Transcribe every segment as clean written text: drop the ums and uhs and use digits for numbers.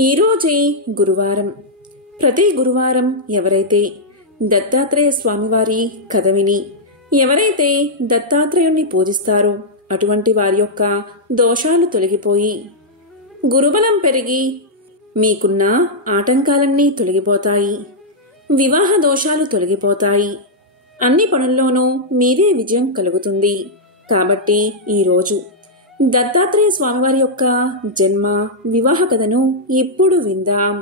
ఈరోజే గురువారం. ప్రతి గురువారం ఎవరైతే దత్తాత్రేయ స్వామివారి కథ విని ఎవరైతే దత్తాత్రేయుణ్ణి పూజిస్తారో అటువంటి వారి యొక్క దోషాలు తొలగిపోయి గురుబలం పెరిగి మీకున్న ఆటంకాలన్నీ తొలగిపోతాయి. వివాహ దోషాలు తొలగిపోతాయి. అన్ని పనుల్లోనూ మీదే విజయం కలుగుతుంది. కాబట్టి ఈరోజు దత్తాత్రేయ స్వామివారి యొక్క జన్మ వివాహ కథను ఇప్పుడు విందాం.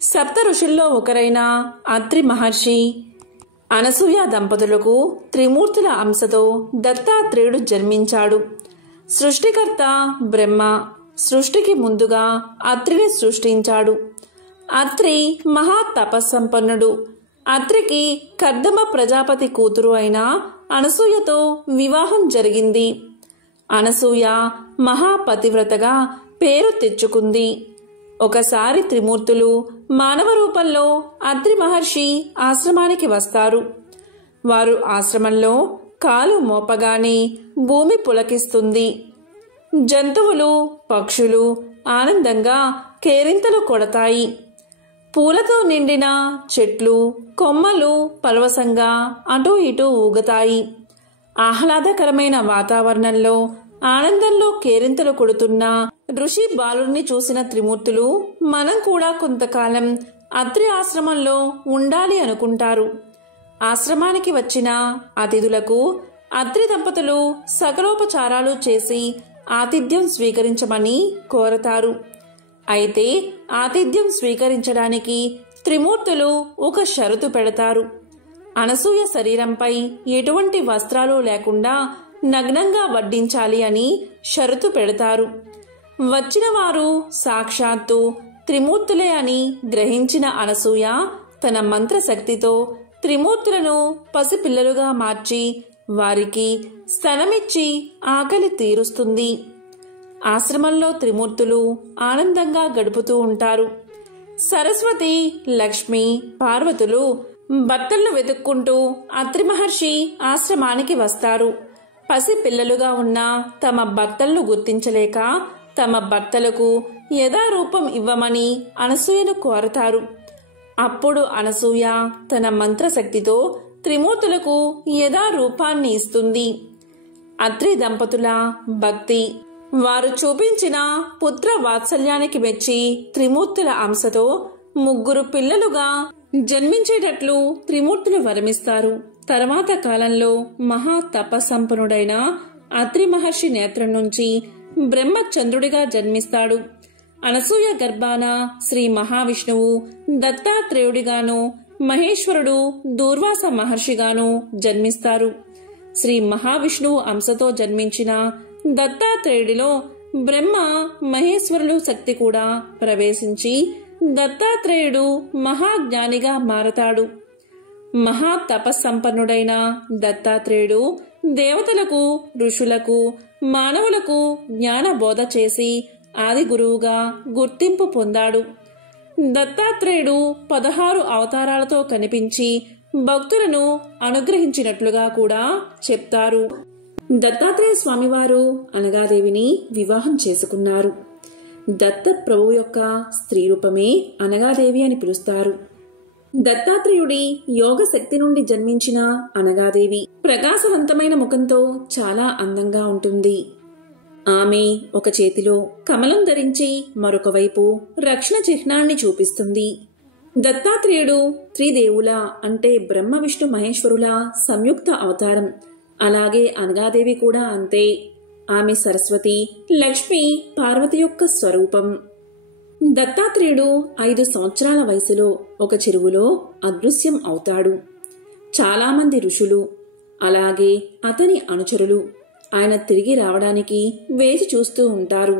సప్త ఋషుల్లో ఒకరైన అత్రి మహర్షి అనసూయ దంపతులకు త్రిమూర్తుల అంశతో దత్తాత్రేయుడు జన్మించాడు. సృష్టికర్త బ్రహ్మ సృష్టికి ముందుగా అత్రిని సృష్టించాడు. అత్రి మహా తపస్సంపన్నుడు. అత్రికి కర్దమ ప్రజాపతి కూతురు అయిన అనసూయతో వివాహం జరిగింది. అనసూయ మహాపతివ్రతగా పేరు తెచ్చుకుంది. ఒకసారి త్రిమూర్తులు మానవ రూపంలో అత్రి మహర్షి ఆశ్రమానికి వస్తారు. వారు ఆశ్రమంలో కాలు మోపగానే భూమి పులకిస్తుంది. జంతువులు పక్షులు ఆనందంగా కేరింతలు కొడతాయి. పూలతో నిండిన చెట్లు కొమ్మలు పరవశంగా అటూ ఇటూ ఊగుతాయి. ఆహ్లాదకరమైన వాతావరణంలో ఆనందంలో కేరింతలు కొడుతున్న ఋషి బాలుడిని చూసిన త్రిమూర్తులు మనం కూడా కొంతకాలం అత్రి ఆశ్రమంలో ఉండాలి అనుకుంటారు. ఆశ్రమానికి వచ్చిన అతిథులకు అత్రి దంపతులు సకలోపచారాలు చేసి ఆతిథ్యం స్వీకరించమని కోరతారు. అయితే ఆతిథ్యం స్వీకరించడానికి త్రిమూర్తులు ఒక షరతు పెడతారు. అనసూయ శరీరంపై ఎటువంటి వస్త్రాలు లేకుండా నగ్నంగా వడ్డించాలి అని షరతు పెడతారు. వచ్చిన వారు సాక్షాత్తు త్రిమూర్తులే అని గ్రహించిన అనసూయ తన మంత్రశక్తితో త్రిమూర్తులను పసిపిల్లలుగా మార్చి వారికి స్తనమిచ్చి ఆకలి తీరుస్తుంది. ఆశ్రమంలో త్రిమూర్తులు ఆనందంగా గడుపుతూ ఉంటారు. సరస్వతి లక్ష్మి పార్వతులు భర్తలను వెతుక్కుంటూ అత్రి మహర్షి ఆశ్రమానికి వస్తారు. పసి పిల్లలుగా ఉన్న తమ భర్తలను గుర్తించలేక తమ భర్తలకు యథారూపం ఇవ్వమని అనసూయను కోరతారు. అప్పుడు అనసూయ తన మంత్రశక్తితో త్రిమూర్తులకు యథారూపాన్ని ఇస్తుంది. అత్రి దంపతుల భక్తి వారు చూపించిన పుత్ర వాత్సల్యానికి మెచ్చి త్రిమూర్తుల అంశతో ముగ్గురు పిల్లలుగా జన్మించేటట్లు త్రిమూర్తులు వరమిస్తారు. తర్వాత కాలంలో మహా తపస్సంపన్నుడైన అత్రి మహర్షి నేత్రం నుంచి బ్రహ్మచంద్రుడిగా జన్మిస్తాడు. అనసూయ గర్భాన శ్రీ మహావిష్ణువు దత్తాత్రేయుడిగాను మహేశ్వరుడు దూర్వాస మహర్షిగాను జన్మిస్తారు. శ్రీ మహావిష్ణువు అంశతో జన్మించిన దత్తాత్రేయుడిలో బ్రహ్మ మహేశ్వరులు శక్తి కూడా ప్రవేశించి దత్తాత్రేయుడు మహాజ్ఞానిగా మారతాడు. మహా తపస్సంపన్నుడైన దత్తాత్రేయుడు దేవతలకు ఋషులకు మానవులకు జ్ఞాన బోధ చేసి ఆది గురువుగా గుర్తింపు పొందాడు. దత్తాత్రేయుడు 16 అవతారాలతో కనిపించి భక్తులను అనుగ్రహించినట్లుగా కూడా చెప్తారు. దత్తాత్రేయ స్వామివారు అనగాదేవిని వివాహం చేసుకున్నారు. దత్త ప్రభువు యొక్క స్త్రీ రూపమే అనగాదేవి అని పిలుస్తారు. దత్తాత్రేయుడి యోగ శక్తి నుండి జన్మించిన అనగాదేవి ప్రకాశవంతమైన ముఖంతో చాలా అందంగా ఉంటుంది. ఆమె ఒక చేతిలో కమలం ధరించి మరొక వైపు రక్షణ చిహ్నాన్ని చూపిస్తుంది. దత్తాత్రేయుడు త్రిదేవుల అంటే బ్రహ్మ విష్ణు మహేశ్వరుల సంయుక్త అవతారం. అలాగే అనగాదేవి కూడా అంతే. ఆమె సరస్వతి లక్ష్మి పార్వతి యొక్క స్వరూపం. దత్తాత్రేయుడు 5 సంవత్సరాల వయసులో ఒక చెరువులో అదృశ్యం అవుతాడు. చాలామంది ఋషులు అలాగే అతని అనుచరులు ఆయన తిరిగి రావడానికి వేచి చూస్తూ ఉంటారు.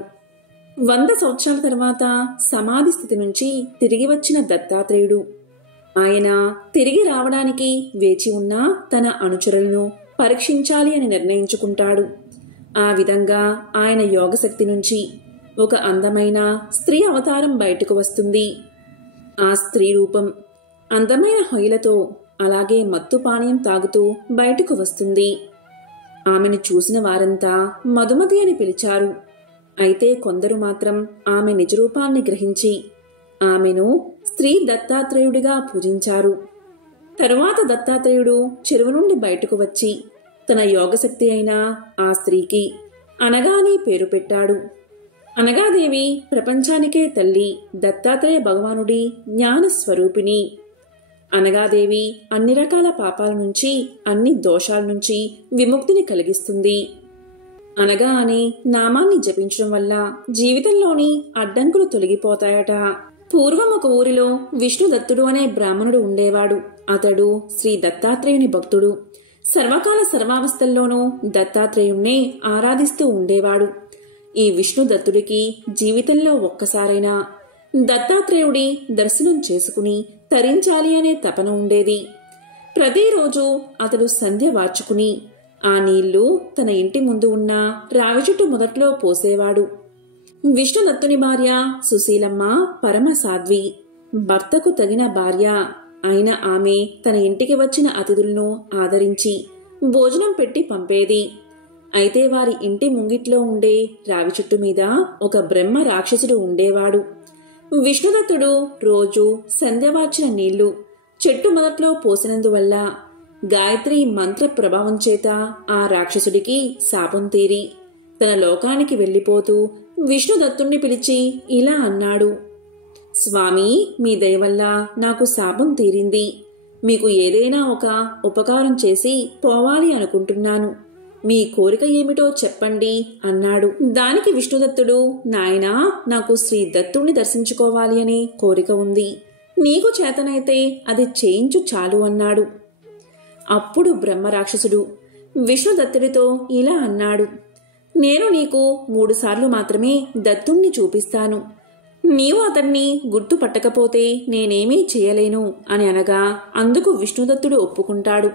100 సంవత్సరాల తర్వాత సమాధి స్థితి నుంచి తిరిగి వచ్చిన దత్తాత్రేయుడు ఆయన తిరిగి రావడానికి వేచి ఉన్న తన అనుచరులను పరీక్షించాలి అని నిర్ణయించుకుంటాడు. ఆ విధంగా ఆయన యోగశక్తి నుంచి ఒక అందమైన స్త్రీ అవతారం బయటకు వస్తుంది. ఆ స్త్రీ రూపం అందమైన హొయలతో అలాగే మత్తు పానీయం తాగుతూ బయటకు వస్తుంది. ఆమెను చూసిన వారంతా మధుమతి అని పిలిచారు. అయితే కొందరు మాత్రం ఆమె నిజరూపాన్ని గ్రహించి ఆమెను స్త్రీ దత్తాత్రేయుడిగా పూజించారు. తరువాత దత్తాత్రేయుడు చెరువు నుండి బయటకు వచ్చి తన యోగశక్తి అయిన ఆ స్త్రీకి అనగాని పేరు పెట్టాడు. అనగాదేవి ప్రపంచానికే తల్లి, దత్తాత్రేయ భగవానుడి జ్ఞానస్వరూపిణి. అనగాదేవి అన్ని రకాల పాపాల నుంచి, అన్ని దోషాల నుంచి విముక్తిని కలిగిస్తుంది. అనగా అనే నామాన్ని జపించడం వల్ల జీవితంలోని అడ్డంకులు తొలగిపోతాయట. పూర్వం ఒక ఊరిలో విష్ణుదత్తుడు అనే బ్రాహ్మణుడు ఉండేవాడు. అతడు శ్రీ దత్తాత్రేయుని భక్తుడు. సర్వకాల సర్వావస్థల్లోనూ దత్తాత్రేయుణ్ణే ఆరాధిస్తూ ఉండేవాడు. ఈ విష్ణుదత్తుడికి జీవితంలో ఒక్కసారైనా దత్తాత్రేయుడి దర్శనం చేసుకుని తరించాలి అనే తపన ఉండేది. ప్రతిరోజు అతడు సంధ్య వార్చుకుని ఆ నీళ్లు తన ఇంటి ముందు ఉన్న రావి చెట్టు మొదట్లో పోసేవాడు. విష్ణుదత్తుని భార్య సుశీలమ్మ పరమ సాధ్వి, భర్తకు తగిన భార్య అయిన ఆమె తన ఇంటికి వచ్చిన అతిథులను ఆదరించి భోజనం పెట్టి పంపేది. అయితే వారి ఇంటి ముంగిట్లో ఉండే రావి చెట్టు మీద ఒక బ్రహ్మ రాక్షసుడు ఉండేవాడు. విష్ణుదత్తుడు రోజు సంధ్యవార్చిన నీళ్లు చెట్టు మొదట్లో పోసినందువల్ల గాయత్రి మంత్ర ప్రభావం చేత ఆ రాక్షసుడికి శాపం తీరి తన లోకానికి వెళ్లిపోతూ విష్ణుదత్తుణ్ణి పిలిచి ఇలా అన్నాడు: స్వామి, మీ దయవల్ల నాకు శాపం తీరింది. మీకు ఏదైనా ఒక ఉపకారం చేసి పోవాలి అనుకుంటున్నాను. మీ కోరిక ఏమిటో చెప్పండి అన్నాడు. దానికి విష్ణుదత్తుడు, నాయనా, నాకు శ్రీ దత్తుణ్ణి దర్శించుకోవాలి అనే కోరిక ఉంది. నీకు చేతనైతే అది చేయించు చాలు అన్నాడు. అప్పుడు బ్రహ్మరాక్షసుడు విష్ణుదత్తుడితో ఇలా అన్నాడు: నేను నీకు 3 సార్లు మాత్రమే దత్తుణ్ణి చూపిస్తాను. నీవు అతన్ని గుర్తుపట్టకపోతే నేనేమీ చేయలేను అని అనగా అందుకు విష్ణుదత్తుడు ఒప్పుకుంటాడు.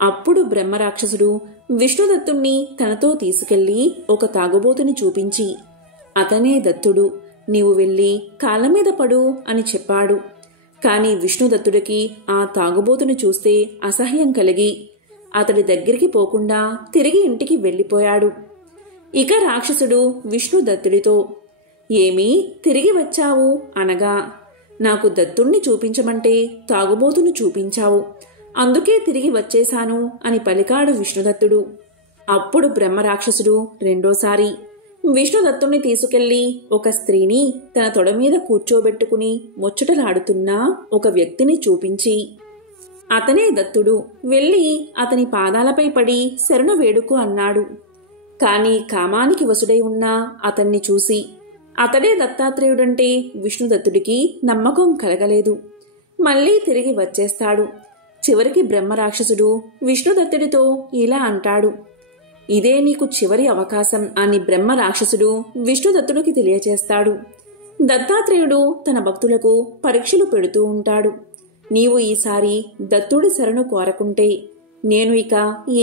అప్పుడు బ్రహ్మరాక్షసుడు విష్ణుదత్తుణ్ణి తనతో తీసుకెళ్లి ఒక తాగుబోతుని చూపించి, అతనే దత్తుడు, నీవు వెళ్ళి కాళ్ళ మీద పడు అని చెప్పాడు. కాని విష్ణుదత్తుడికి ఆ తాగుబోతుని చూస్తే అసహ్యం కలిగి అతడి దగ్గరికి పోకుండా తిరిగి ఇంటికి వెళ్లిపోయాడు. ఇక రాక్షసుడు విష్ణుదత్తుడితో, ఏమీ తిరిగి వచ్చావు అనగా, నాకు దత్తుణ్ణి చూపించమంటే తాగుబోతును చూపించావు, అందుకే తిరిగి వచ్చేశాను అని పలికాడు విష్ణుదత్తుడు. అప్పుడు బ్రహ్మరాక్షసుడు రెండోసారి విష్ణుదత్తుణ్ణి తీసుకెళ్లి ఒక స్త్రీని తన తొడ మీద కూర్చోబెట్టుకుని ముచ్చటలాడుతున్న ఒక వ్యక్తిని చూపించి, అతనే దత్తుడు, వెళ్ళి అతని పాదాలపై పడి శరణు వేడుకు అన్నాడు. కాని కామానికి వసుడై ఉన్న అతన్ని చూసి అతడే దత్తాత్రేయుడంటే విష్ణుదత్తుడికి నమ్మకం కలగలేదు. మళ్లీ తిరిగి వచ్చేస్తాడు. చివరికి బ్రహ్మరాక్షసుడు విష్ణుదత్తుడితో ఇలా అంటాడు: ఇదే నీకు చివరి అవకాశం అని బ్రహ్మరాక్షసుడు విష్ణుదత్తుడికి తెలియచేస్తాడు. దత్తాత్రేయుడు తన భక్తులకు పరీక్షలు పెడుతూ ఉంటాడు. నీవు ఈసారి దత్తుడి శరణు కోరకుంటే నేను ఇక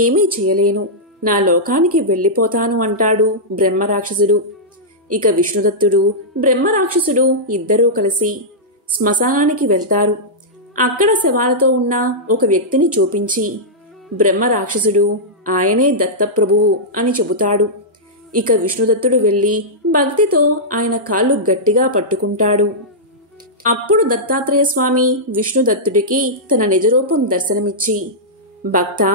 ఏమీ చేయలేను, నా లోకానికి వెళ్లిపోతాను అంటాడు బ్రహ్మరాక్షసుడు. ఇక విష్ణుదత్తుడు బ్రహ్మరాక్షసుడు ఇద్దరూ కలిసి శ్మశానానికి వెళ్తారు. అక్కడ శవాలతో ఉన్న ఒక వ్యక్తిని చూపించి బ్రహ్మరాక్షసుడు ఆయనే దత్తప్రభువు అని చెబుతాడు. ఇక విష్ణుదత్తుడు వెళ్లి భక్తితో ఆయన కాళ్ళు గట్టిగా పట్టుకుంటాడు. అప్పుడు దత్తాత్రేయ స్వామి విష్ణుదత్తుడికి తన నిజరూపం దర్శనమిచ్చి, భక్తా,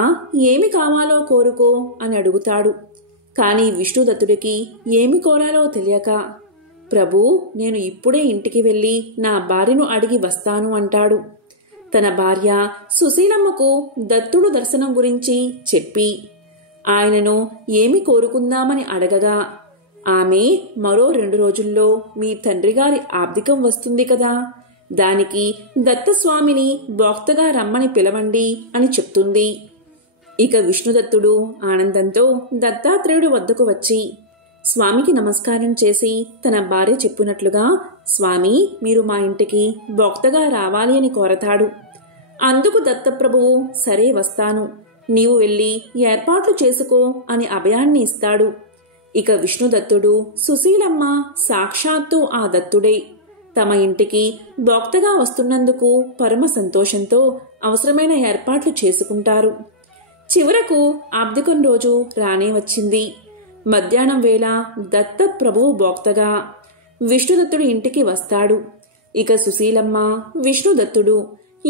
ఏమి కావాలో కోరుకో అని అడుగుతాడు. కాని విష్ణుదత్తుడికి ఏమి కోరాలో తెలియక, ప్రభూ, నేను ఇప్పుడే ఇంటికి వెళ్లి నా భార్యను అడిగి వస్తాను అంటాడు. తన భార్య సుశీలమ్మకు దత్తుడు దర్శనం గురించి చెప్పి ఆయనను ఏమి కోరుకుందామని అడగగా, ఆమె మరో 2 రోజుల్లో మీ తండ్రిగారి ఆబ్దికం వస్తుంది కదా, దానికి దత్తస్వామిని భోక్తగా రమ్మని పిలవండి అని చెప్తుంది. ఇక విష్ణుదత్తుడు ఆనందంతో దత్తాత్రేయుడి వద్దకు వచ్చి స్వామికి నమస్కారం చేసి తన భార్య చెప్పినట్లుగా, స్వామి, మీరు మా ఇంటికి భోక్తగా రావాలి అని కోరతాడు. అందుకు దత్తప్రభువు, సరే వస్తాను, నీవు వెళ్ళి ఏర్పాట్లు చేసుకో అని అభయాన్ని ఇస్తాడు. ఇక విష్ణుదత్తుడు సుశీలమ్మ సాక్షాత్తు ఆ దత్తుడే తమ ఇంటికి భోక్తగా వస్తున్నందుకు పరమ సంతోషంతో అవసరమైన ఏర్పాట్లు చేసుకుంటారు. చివరకు ఆబ్దికం రోజు రానే వచ్చింది. మధ్యాహ్నం వేళ దత్తప్రభువు భోక్తగా విష్ణుదత్తుడి ఇంటికి వస్తాడు. ఇక సుశీలమ్మ, విష్ణుదత్తుడు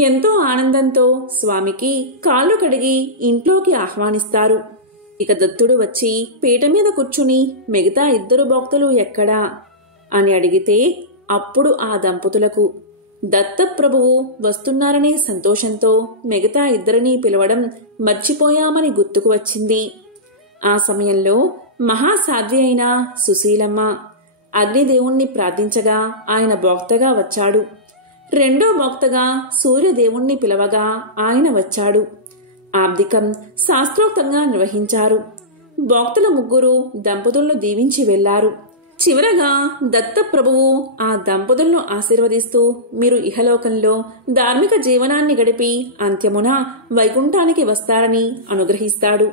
ఎంతో ఆనందంతో స్వామికి కాళ్ళు కడిగి ఇంట్లోకి ఆహ్వానిస్తారు. ఇక దత్తుడు వచ్చి పీట మీద కూర్చుని మిగతా 2 భోక్తలు ఎక్కడా అని అడిగితే అప్పుడు ఆ దంపతులకు దత్తప్రభువు వస్తున్నారనే సంతోషంతో మిగతా 2 పిలవడం మర్చిపోయామని గుర్తుకు వచ్చింది. ఆ సమయంలో మహాసాధ్వి అయిన సుశీలమ్మ అగ్నిదేవుణ్ణి ప్రార్థించగా ఆయన భోక్తగా వచ్చాడు. 2వ భోక్తగా సూర్యదేవుణ్ణి పిలవగా ఆయన వచ్చాడు. ఆబ్దికం శాస్త్రోక్తంగా నిర్వహించారు. భోక్తల 3 దంపతులను దీవించి వెళ్లారు. చివరగా దత్తప్రభువు ఆ దంపతులను ఆశీర్వదిస్తూ మీరు ఇహలోకంలో ధార్మిక జీవనాన్ని గడిపి అంత్యమున వైకుంఠానికి వస్తారని అనుగ్రహిస్తాడు.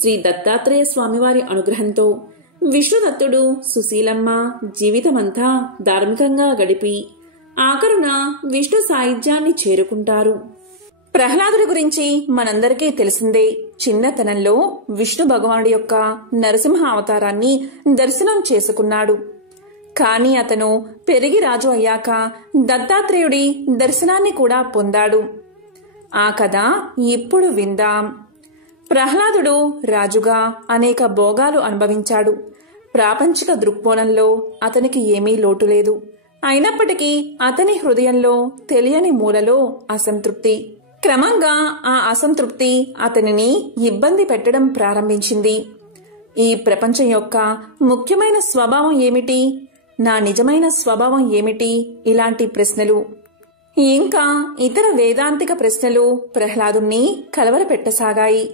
శ్రీ దత్తాత్రేయ స్వామివారి అనుగ్రహంతో విష్ణుదత్తుడు, సుశీలమ్మ జీవితమంతా ధార్మికంగా గడిపి ఆఖరున విష్ణు సాయుధ్యాన్ని చేరుకుంటారు. ప్రహ్లాదుడి గురించి మనందరికీ తెలిసిందే. చిన్నతనంలో విష్ణు భగవానుడి యొక్క నరసింహ అవతారాన్ని దర్శనం చేసుకున్నాడు. కాని అతను పెరిగి రాజు అయ్యాక దత్తాత్రేయుడి దర్శనాన్ని కూడా పొందాడు. ఆ కథ ఇప్పుడు విందాం. ప్రహ్లాదుడు రాజుగా అనేక భోగాలు అనుభవించాడు. ప్రాపంచిక దృక్కోణంలో అతనికి ఏమీ లోటు లేదు. అయినప్పటికీ అతని హృదయంలో తెలియని మూలలో అసంతృప్తి. క్రమంగా ఆ అసంతృప్తి అతనిని ఇబ్బంది పెట్టడం ప్రారంభించింది. ఈ ప్రపంచం యొక్క ముఖ్యమైన స్వభావం ఏమిటి? నా నిజమైన స్వభావం ఏమిటి? ఇలాంటి ప్రశ్నలు ఇంకా ఇతర వేదాంతిక ప్రశ్నలు ప్రహ్లాదుణ్ణి కలవరపెట్టసాగాయి.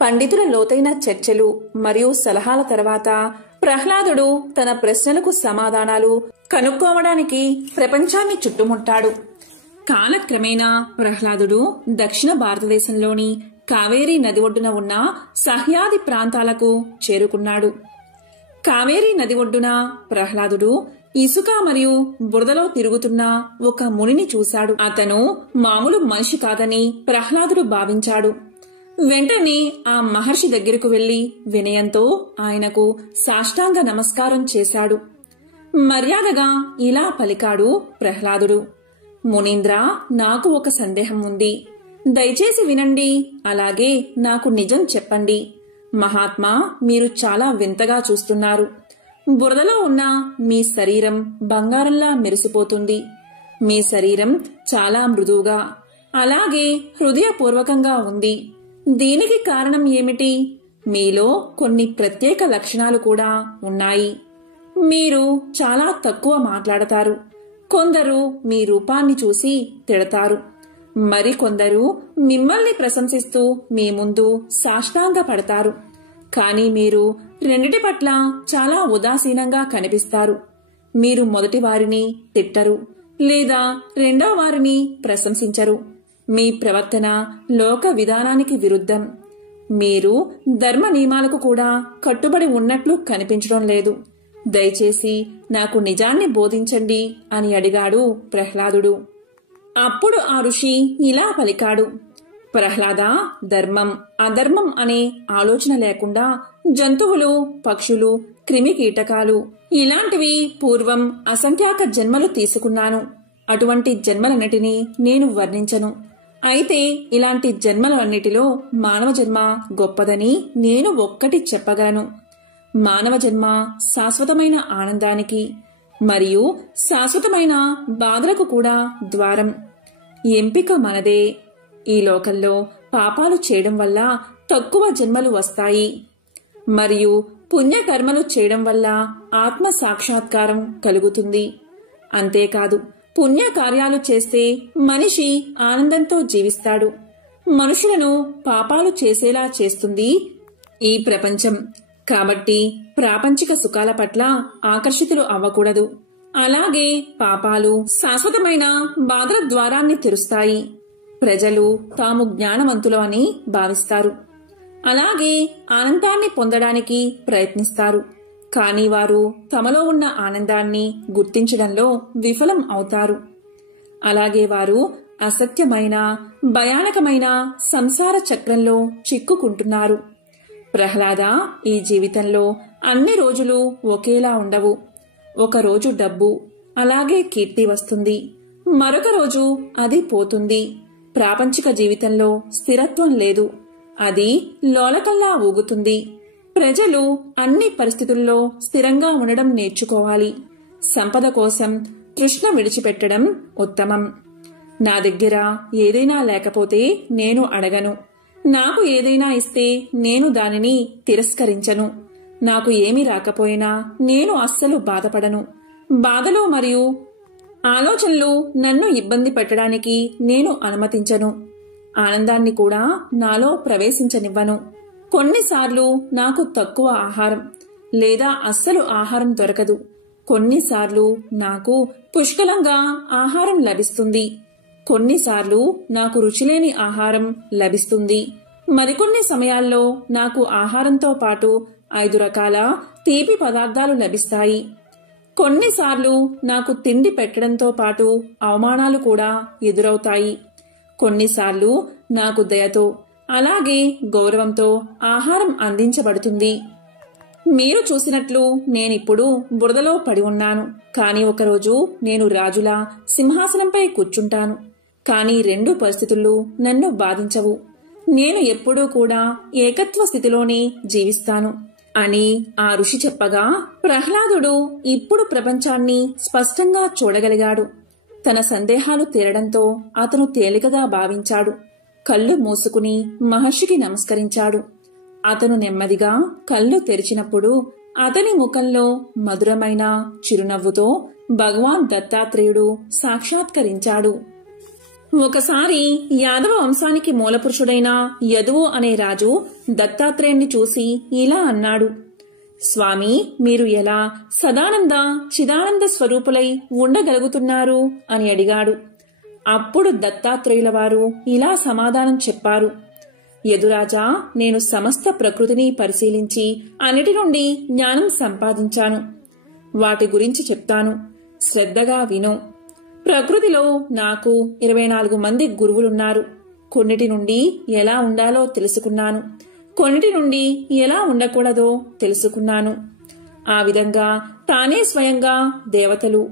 పండితుల లోతైన చర్చలు మరియు సలహాల తర్వాత ప్రహ్లాదుడు తన ప్రశ్నలకు సమాధానాలు కనుక్కోవడానికి ప్రపంచాన్ని చుట్టుముట్టాడు. కాలక్రమేణా ప్రహ్లాదుడు దక్షిణ భారతదేశంలోని కావేరీ నది ఒడ్డున ఉన్న సహ్యాది ప్రాంతాలకు చేరుకున్నాడు. కావేరీ నది ఒడ్డున ప్రహ్లాదుడు ఇసుక మరియు బురదలో తిరుగుతున్న ఒక మునిని చూశాడు. అతను మామూలు మనిషి కాదని ప్రహ్లాదుడు భావించాడు. వెంటనే ఆ మహర్షి దగ్గరకు వెళ్లి వినయంతో ఆయనకు సాష్టాంగ నమస్కారం చేశాడు. మర్యాదగా ఇలా పలికాడు ప్రహ్లాదుడు. మునీంద్ర, నాకు ఒక సందేహం ఉంది. దయచేసి వినండి. అలాగే నాకు నిజం చెప్పండి. మహాత్మా, మీరు చాలా వింతగా చూస్తున్నారు. బురదలో ఉన్న మీ శరీరం బంగారంలా మెరిసిపోతుంది. మీ శరీరం చాలా మృదువుగా అలాగే హృదయపూర్వకంగా ఉంది. దీనికి కారణం ఏమిటి? మీలో కొన్ని ప్రత్యేక లక్షణాలు కూడా ఉన్నాయి. మీరు చాలా తక్కువ మాట్లాడతారు. కొందరు మీ రూపాన్ని చూసి తిడతారు. మరికొందరు మిమ్మల్ని ప్రశంసిస్తూ మీ ముందు సాష్టాంగ పడతారు. కానీ మీరు రెండిటి పట్ల చాలా ఉదాసీనంగా కనిపిస్తారు. మీరు మొదటి వారిని తిట్టరు లేదా రెండవ వారిని ప్రశంసించరు. మీ ప్రవర్తన లోక విధానానికి విరుద్ధం. మీరు ధర్మ నియమాలకు కూడా కట్టుబడి ఉన్నట్లు కనిపించడం లేదు. దయచేసి నాకు నిజాన్ని బోధించండి అని అడిగాడు ప్రహ్లాదుడు. అప్పుడు ఆ ఋషి ఇలా పలికాడు. ప్రహ్లాద, ధర్మం అధర్మం అనే ఆలోచన లేకుండా జంతువులు, పక్షులు, క్రిమి కీటకాలు ఇలాంటివి పూర్వం అసంఖ్యాక జన్మలు తీసుకున్నాను. అటువంటి జన్మలన్నిటినీ నేను వర్ణించను. అయితే ఇలాంటి జన్మలన్నిటిలో మానవ జన్మ గొప్పదని నేను ఒక్కటి చెప్పగలను. మానవ జన్మ శాశ్వతమైన ఆనందానికి మరియు శాశ్వతమైన బాధలకు కూడా ద్వారం. ఎంపిక మనదే. ఈ లోకంలో పాపాలు చేయడం వల్ల తక్కువ జన్మలు వస్తాయి మరియు పుణ్యకర్మలు చేయడం వల్ల ఆత్మ సాక్షాత్కారం కలుగుతుంది. అంతేకాదు, పుణ్యకార్యాలు చేస్తే మనిషి ఆనందంతో జీవిస్తాడు. మనుషులను పాపాలు చేసేలా చేస్తుంది ఈ ప్రపంచం. కాబట్టి ప్రాపంచిక సుఖాల పట్ల ఆకర్షితులు అవ్వకూడదు. అలాగే పాపాలు శాశ్వతమైన బాధల ద్వారాన్ని తెరుస్తాయి. ప్రజలు తాము జ్ఞానవంతులు అని భావిస్తారు. అలాగే ఆనందాన్ని పొందడానికి ప్రయత్నిస్తారు. కానీ వారు తమలో ఉన్న ఆనందాన్ని గుర్తించడంలో విఫలం అవుతారు. అలాగే వారు అసత్యమైన భయానకమైన సంసార చక్రంలో చిక్కుకుంటున్నారు. ప్రహ్లాద, ఈ జీవితంలో అన్ని రోజులు ఒకేలా ఉండవు. ఒకరోజు డబ్బు, అలాగే కీర్తి వస్తుంది, మరొక రోజు అది పోతుంది. ప్రాపంచిక జీవితంలో స్థిరత్వం లేదు, అది లోలకల్లా ఊగుతుంది. ప్రజలు అన్ని పరిస్థితుల్లో స్థిరంగా ఉండడం నేర్చుకోవాలి. సంపద కోసం తృష్ణ విడిచిపెట్టడం ఉత్తమం. నా దగ్గర ఏదైనా లేకపోతే నేను అడగను. నాకు ఏదైనా ఇస్తే నేను దానిని తిరస్కరించను. నాకు ఏమీ రాకపోయినా నేను అస్సలు బాధపడను. బాధలు మరియు ఆలోచనలు నన్ను ఇబ్బంది పెట్టడానికి నేను అనుమతించను. ఆనందాన్ని కూడా నాలో ప్రవేశించనివ్వను. కొన్నిసార్లు నాకు తక్కువ ఆహారం లేదా అస్సలు ఆహారం దొరకదు. కొన్నిసార్లు నాకు పుష్కలంగా ఆహారం లభిస్తుంది. కొన్నిసార్లు నాకు రుచిలేని ఆహారం లభిస్తుంది. మరికొన్ని సమయాల్లో నాకు ఆహారంతో పాటు 5 రకాల తీపి పదార్థాలు లభిస్తాయి. కొన్నిసార్లు నాకు తిండి పెట్టడంతో పాటు అవమానాలు కూడా ఎదురవుతాయి. కొన్నిసార్లు నాకు దయతో అలాగే గౌరవంతో ఆహారం అందించబడుతుంది. మీరు చూసినట్లు నేనిప్పుడు బురదలో పడి ఉన్నాను. కానీ ఒకరోజు నేను రాజులా సింహాసనంపై కూర్చుంటాను. కానీ 2 పరిస్థితులు నన్ను బాధించవు. నేను ఎప్పుడూ కూడా ఏకత్వ స్థితిలోనే జీవిస్తాను అని ఆ ఋషి చెప్పగా ప్రహ్లాదుడు ఇప్పుడు ప్రపంచాన్ని స్పష్టంగా చూడగలిగాడు. తన సందేహాలు తీరడంతో అతను తేలికగా భావించాడు. కళ్ళు మూసుకుని మహర్షికి నమస్కరించాడు. అతను నెమ్మదిగా కళ్ళు తెరిచినప్పుడు అతని ముఖంలో మధురమైన చిరునవ్వుతో భగవాన్ దత్తాత్రేయుడు సాక్షాత్కరించాడు. ఒకసారి యాదవ వంశానికి మూలపురుషుడైన యదువు అనే రాజు దత్తాత్రేయుణ్ణి చూసి ఇలా అన్నాడు. స్వామి, మీరు ఎలా సదానంద చిదానంద స్వరూపులై ఉండగలుగుతున్నారు అని అడిగాడు. అప్పుడు దత్తాత్రేయుల వారు ఇలా సమాధానం చెప్పారు. యదురాజా, నేను సమస్త ప్రకృతిని పరిశీలించి అన్నిటి నుండి జ్ఞానం సంపాదించాను. వాటి గురించి చెప్తాను, శ్రద్ధగా విను. ప్రకృతిలో నాకు 24 మంది గురువులున్నారు. కొన్నిటి నుండి ఎలా ఉండాలో తెలుసుకున్నాను, కొన్నిటి నుండి ఎలా ఉండకూడదో తెలుసుకున్నాను. ఆ విధంగా తానే స్వయంగా దేవతలు,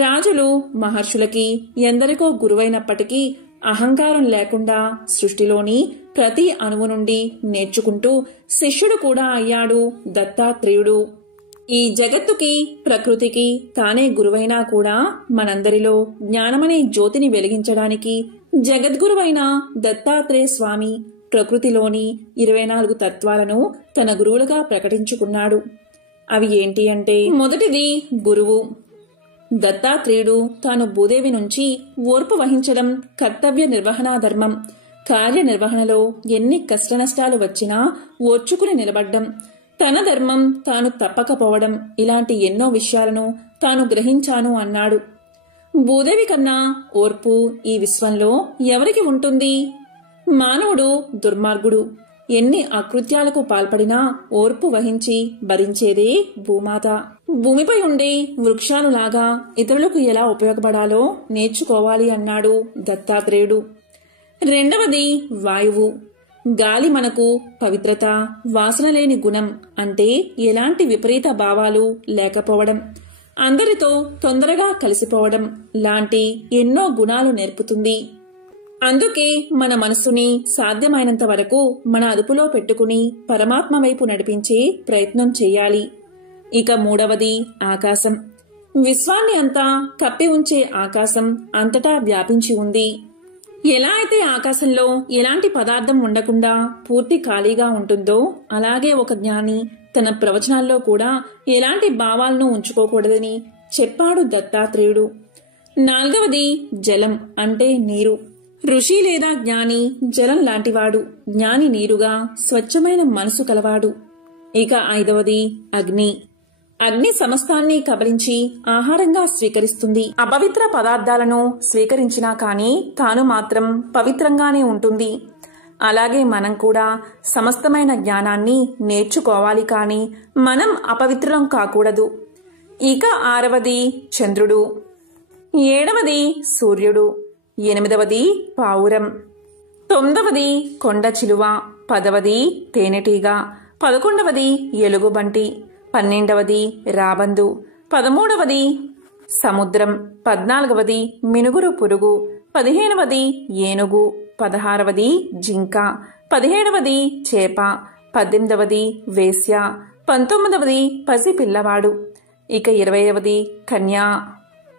రాజులు, మహర్షులకి ఎందరికో గురువైనప్పటికీ అహంకారం లేకుండా సృష్టిలోని ప్రతి అణువు నుండి నేర్చుకుంటూ శిష్యుడు కూడా అయ్యాడు దత్తాత్రేయుడు. ఈ జగత్తుకి, ప్రకృతికి తానే గురువైనా కూడా మనందరిలో జ్ఞానమనే జ్యోతిని వెలిగించడానికి జగద్గురువైన దత్తాత్రేయ స్వామి ప్రకృతిలోని 24 తత్వాలను తన గురువులుగా ప్రకటించుకున్నాడు. అవి ఏంటి అంటే, మొదటిది గురువు. దత్తాత్రేయుడు తాను భూదేవి నుంచి ఓర్పు వహించడం కర్తవ్య నిర్వహణా ధర్మం. కార్యనిర్వహణలో ఎన్ని కష్టనష్టాలు వచ్చినా ఓర్చుకుని నిలబడ్డం, తన ధర్మం తాను తప్పకపోవడం, ఇలాంటి ఎన్నో విషయాలను తాను గ్రహించాను అన్నాడు. భూదేవి కన్నా ఓర్పు ఈ విశ్వంలో ఎవరికి ఉంటుంది? మానవుడు దుర్మార్గుడు. ఎన్ని అకృత్యాలకు పాల్పడినా ఓర్పు వహించి భరించేదే భూమాత. భూమిపై ఉండే వృక్షాలులాగా ఇతరులకు ఎలా ఉపయోగపడాలో నేర్చుకోవాలి అన్నాడు దత్తాత్రేయుడు. రెండవది వాయువు. గాలి మనకు పవిత్రత, వాసన లేని గుణం, అంటే ఎలాంటి విపరీత భావాలు లేకపోవడం, అందరితో తొందరగా కలిసిపోవడం లాంటి ఎన్నో గుణాలు నేర్పుతుంది. అందుకే మన మనస్సుని సాధ్యమైనంత వరకు మన అదుపులో పెట్టుకుని పరమాత్మ వైపు నడిపించే ప్రయత్నం చేయాలి. ఇక మూడవది ఆకాశం. విశ్వాన్ని అంతా కప్పి ఉంచే ఆకాశం అంతటా వ్యాపించి ఉంది. ఎలా అయితే ఆకాశంలో ఎలాంటి పదార్థం ఉండకుండా పూర్తి ఖాళీగా ఉంటుందో, అలాగే ఒక జ్ఞాని తన ప్రవచనాల్లో కూడా ఎలాంటి భావాలను ఉంచుకోకూడదని చెప్పాడు దత్తాత్రేయుడు. నాలుగవది జలం, అంటే నీరు. ఋషి లేదా జ్ఞాని జలం లాంటివాడు. జ్ఞాని నీరుగా స్వచ్ఛమైన మనసు కలవాడు. ఇక ఐదవది అగ్ని. అగ్ని సమస్తాన్ని కబలించి ఆహారంగా స్వీకరిస్తుంది. అపవిత్ర పదార్థాలను స్వీకరించినా కాని తాను మాత్రం పవిత్రంగానే ఉంటుంది. అలాగే మనం కూడా సమస్తమైన జ్ఞానాన్ని నేర్చుకోవాలి, కాని మనం అపవిత్రం కాకూడదు. ఇక ఆరవది చంద్రుడు, ఏడవది సూర్యుడు, ఎనిమిదవది పావురం, తొమ్మిదవది కొండ చిలువ, 10వది తేనెటీగ, 11వది ఎలుగుబంటి, 12వది రాబందు, 13వది సముద్రం, 14వది మినుగురు పురుగు, 15వది ఏనుగు, 16వది జింక, 17వది చేప, 18వది వేశ్య, 19వది పసిపిల్లవాడు. ఇక 20వది కన్య,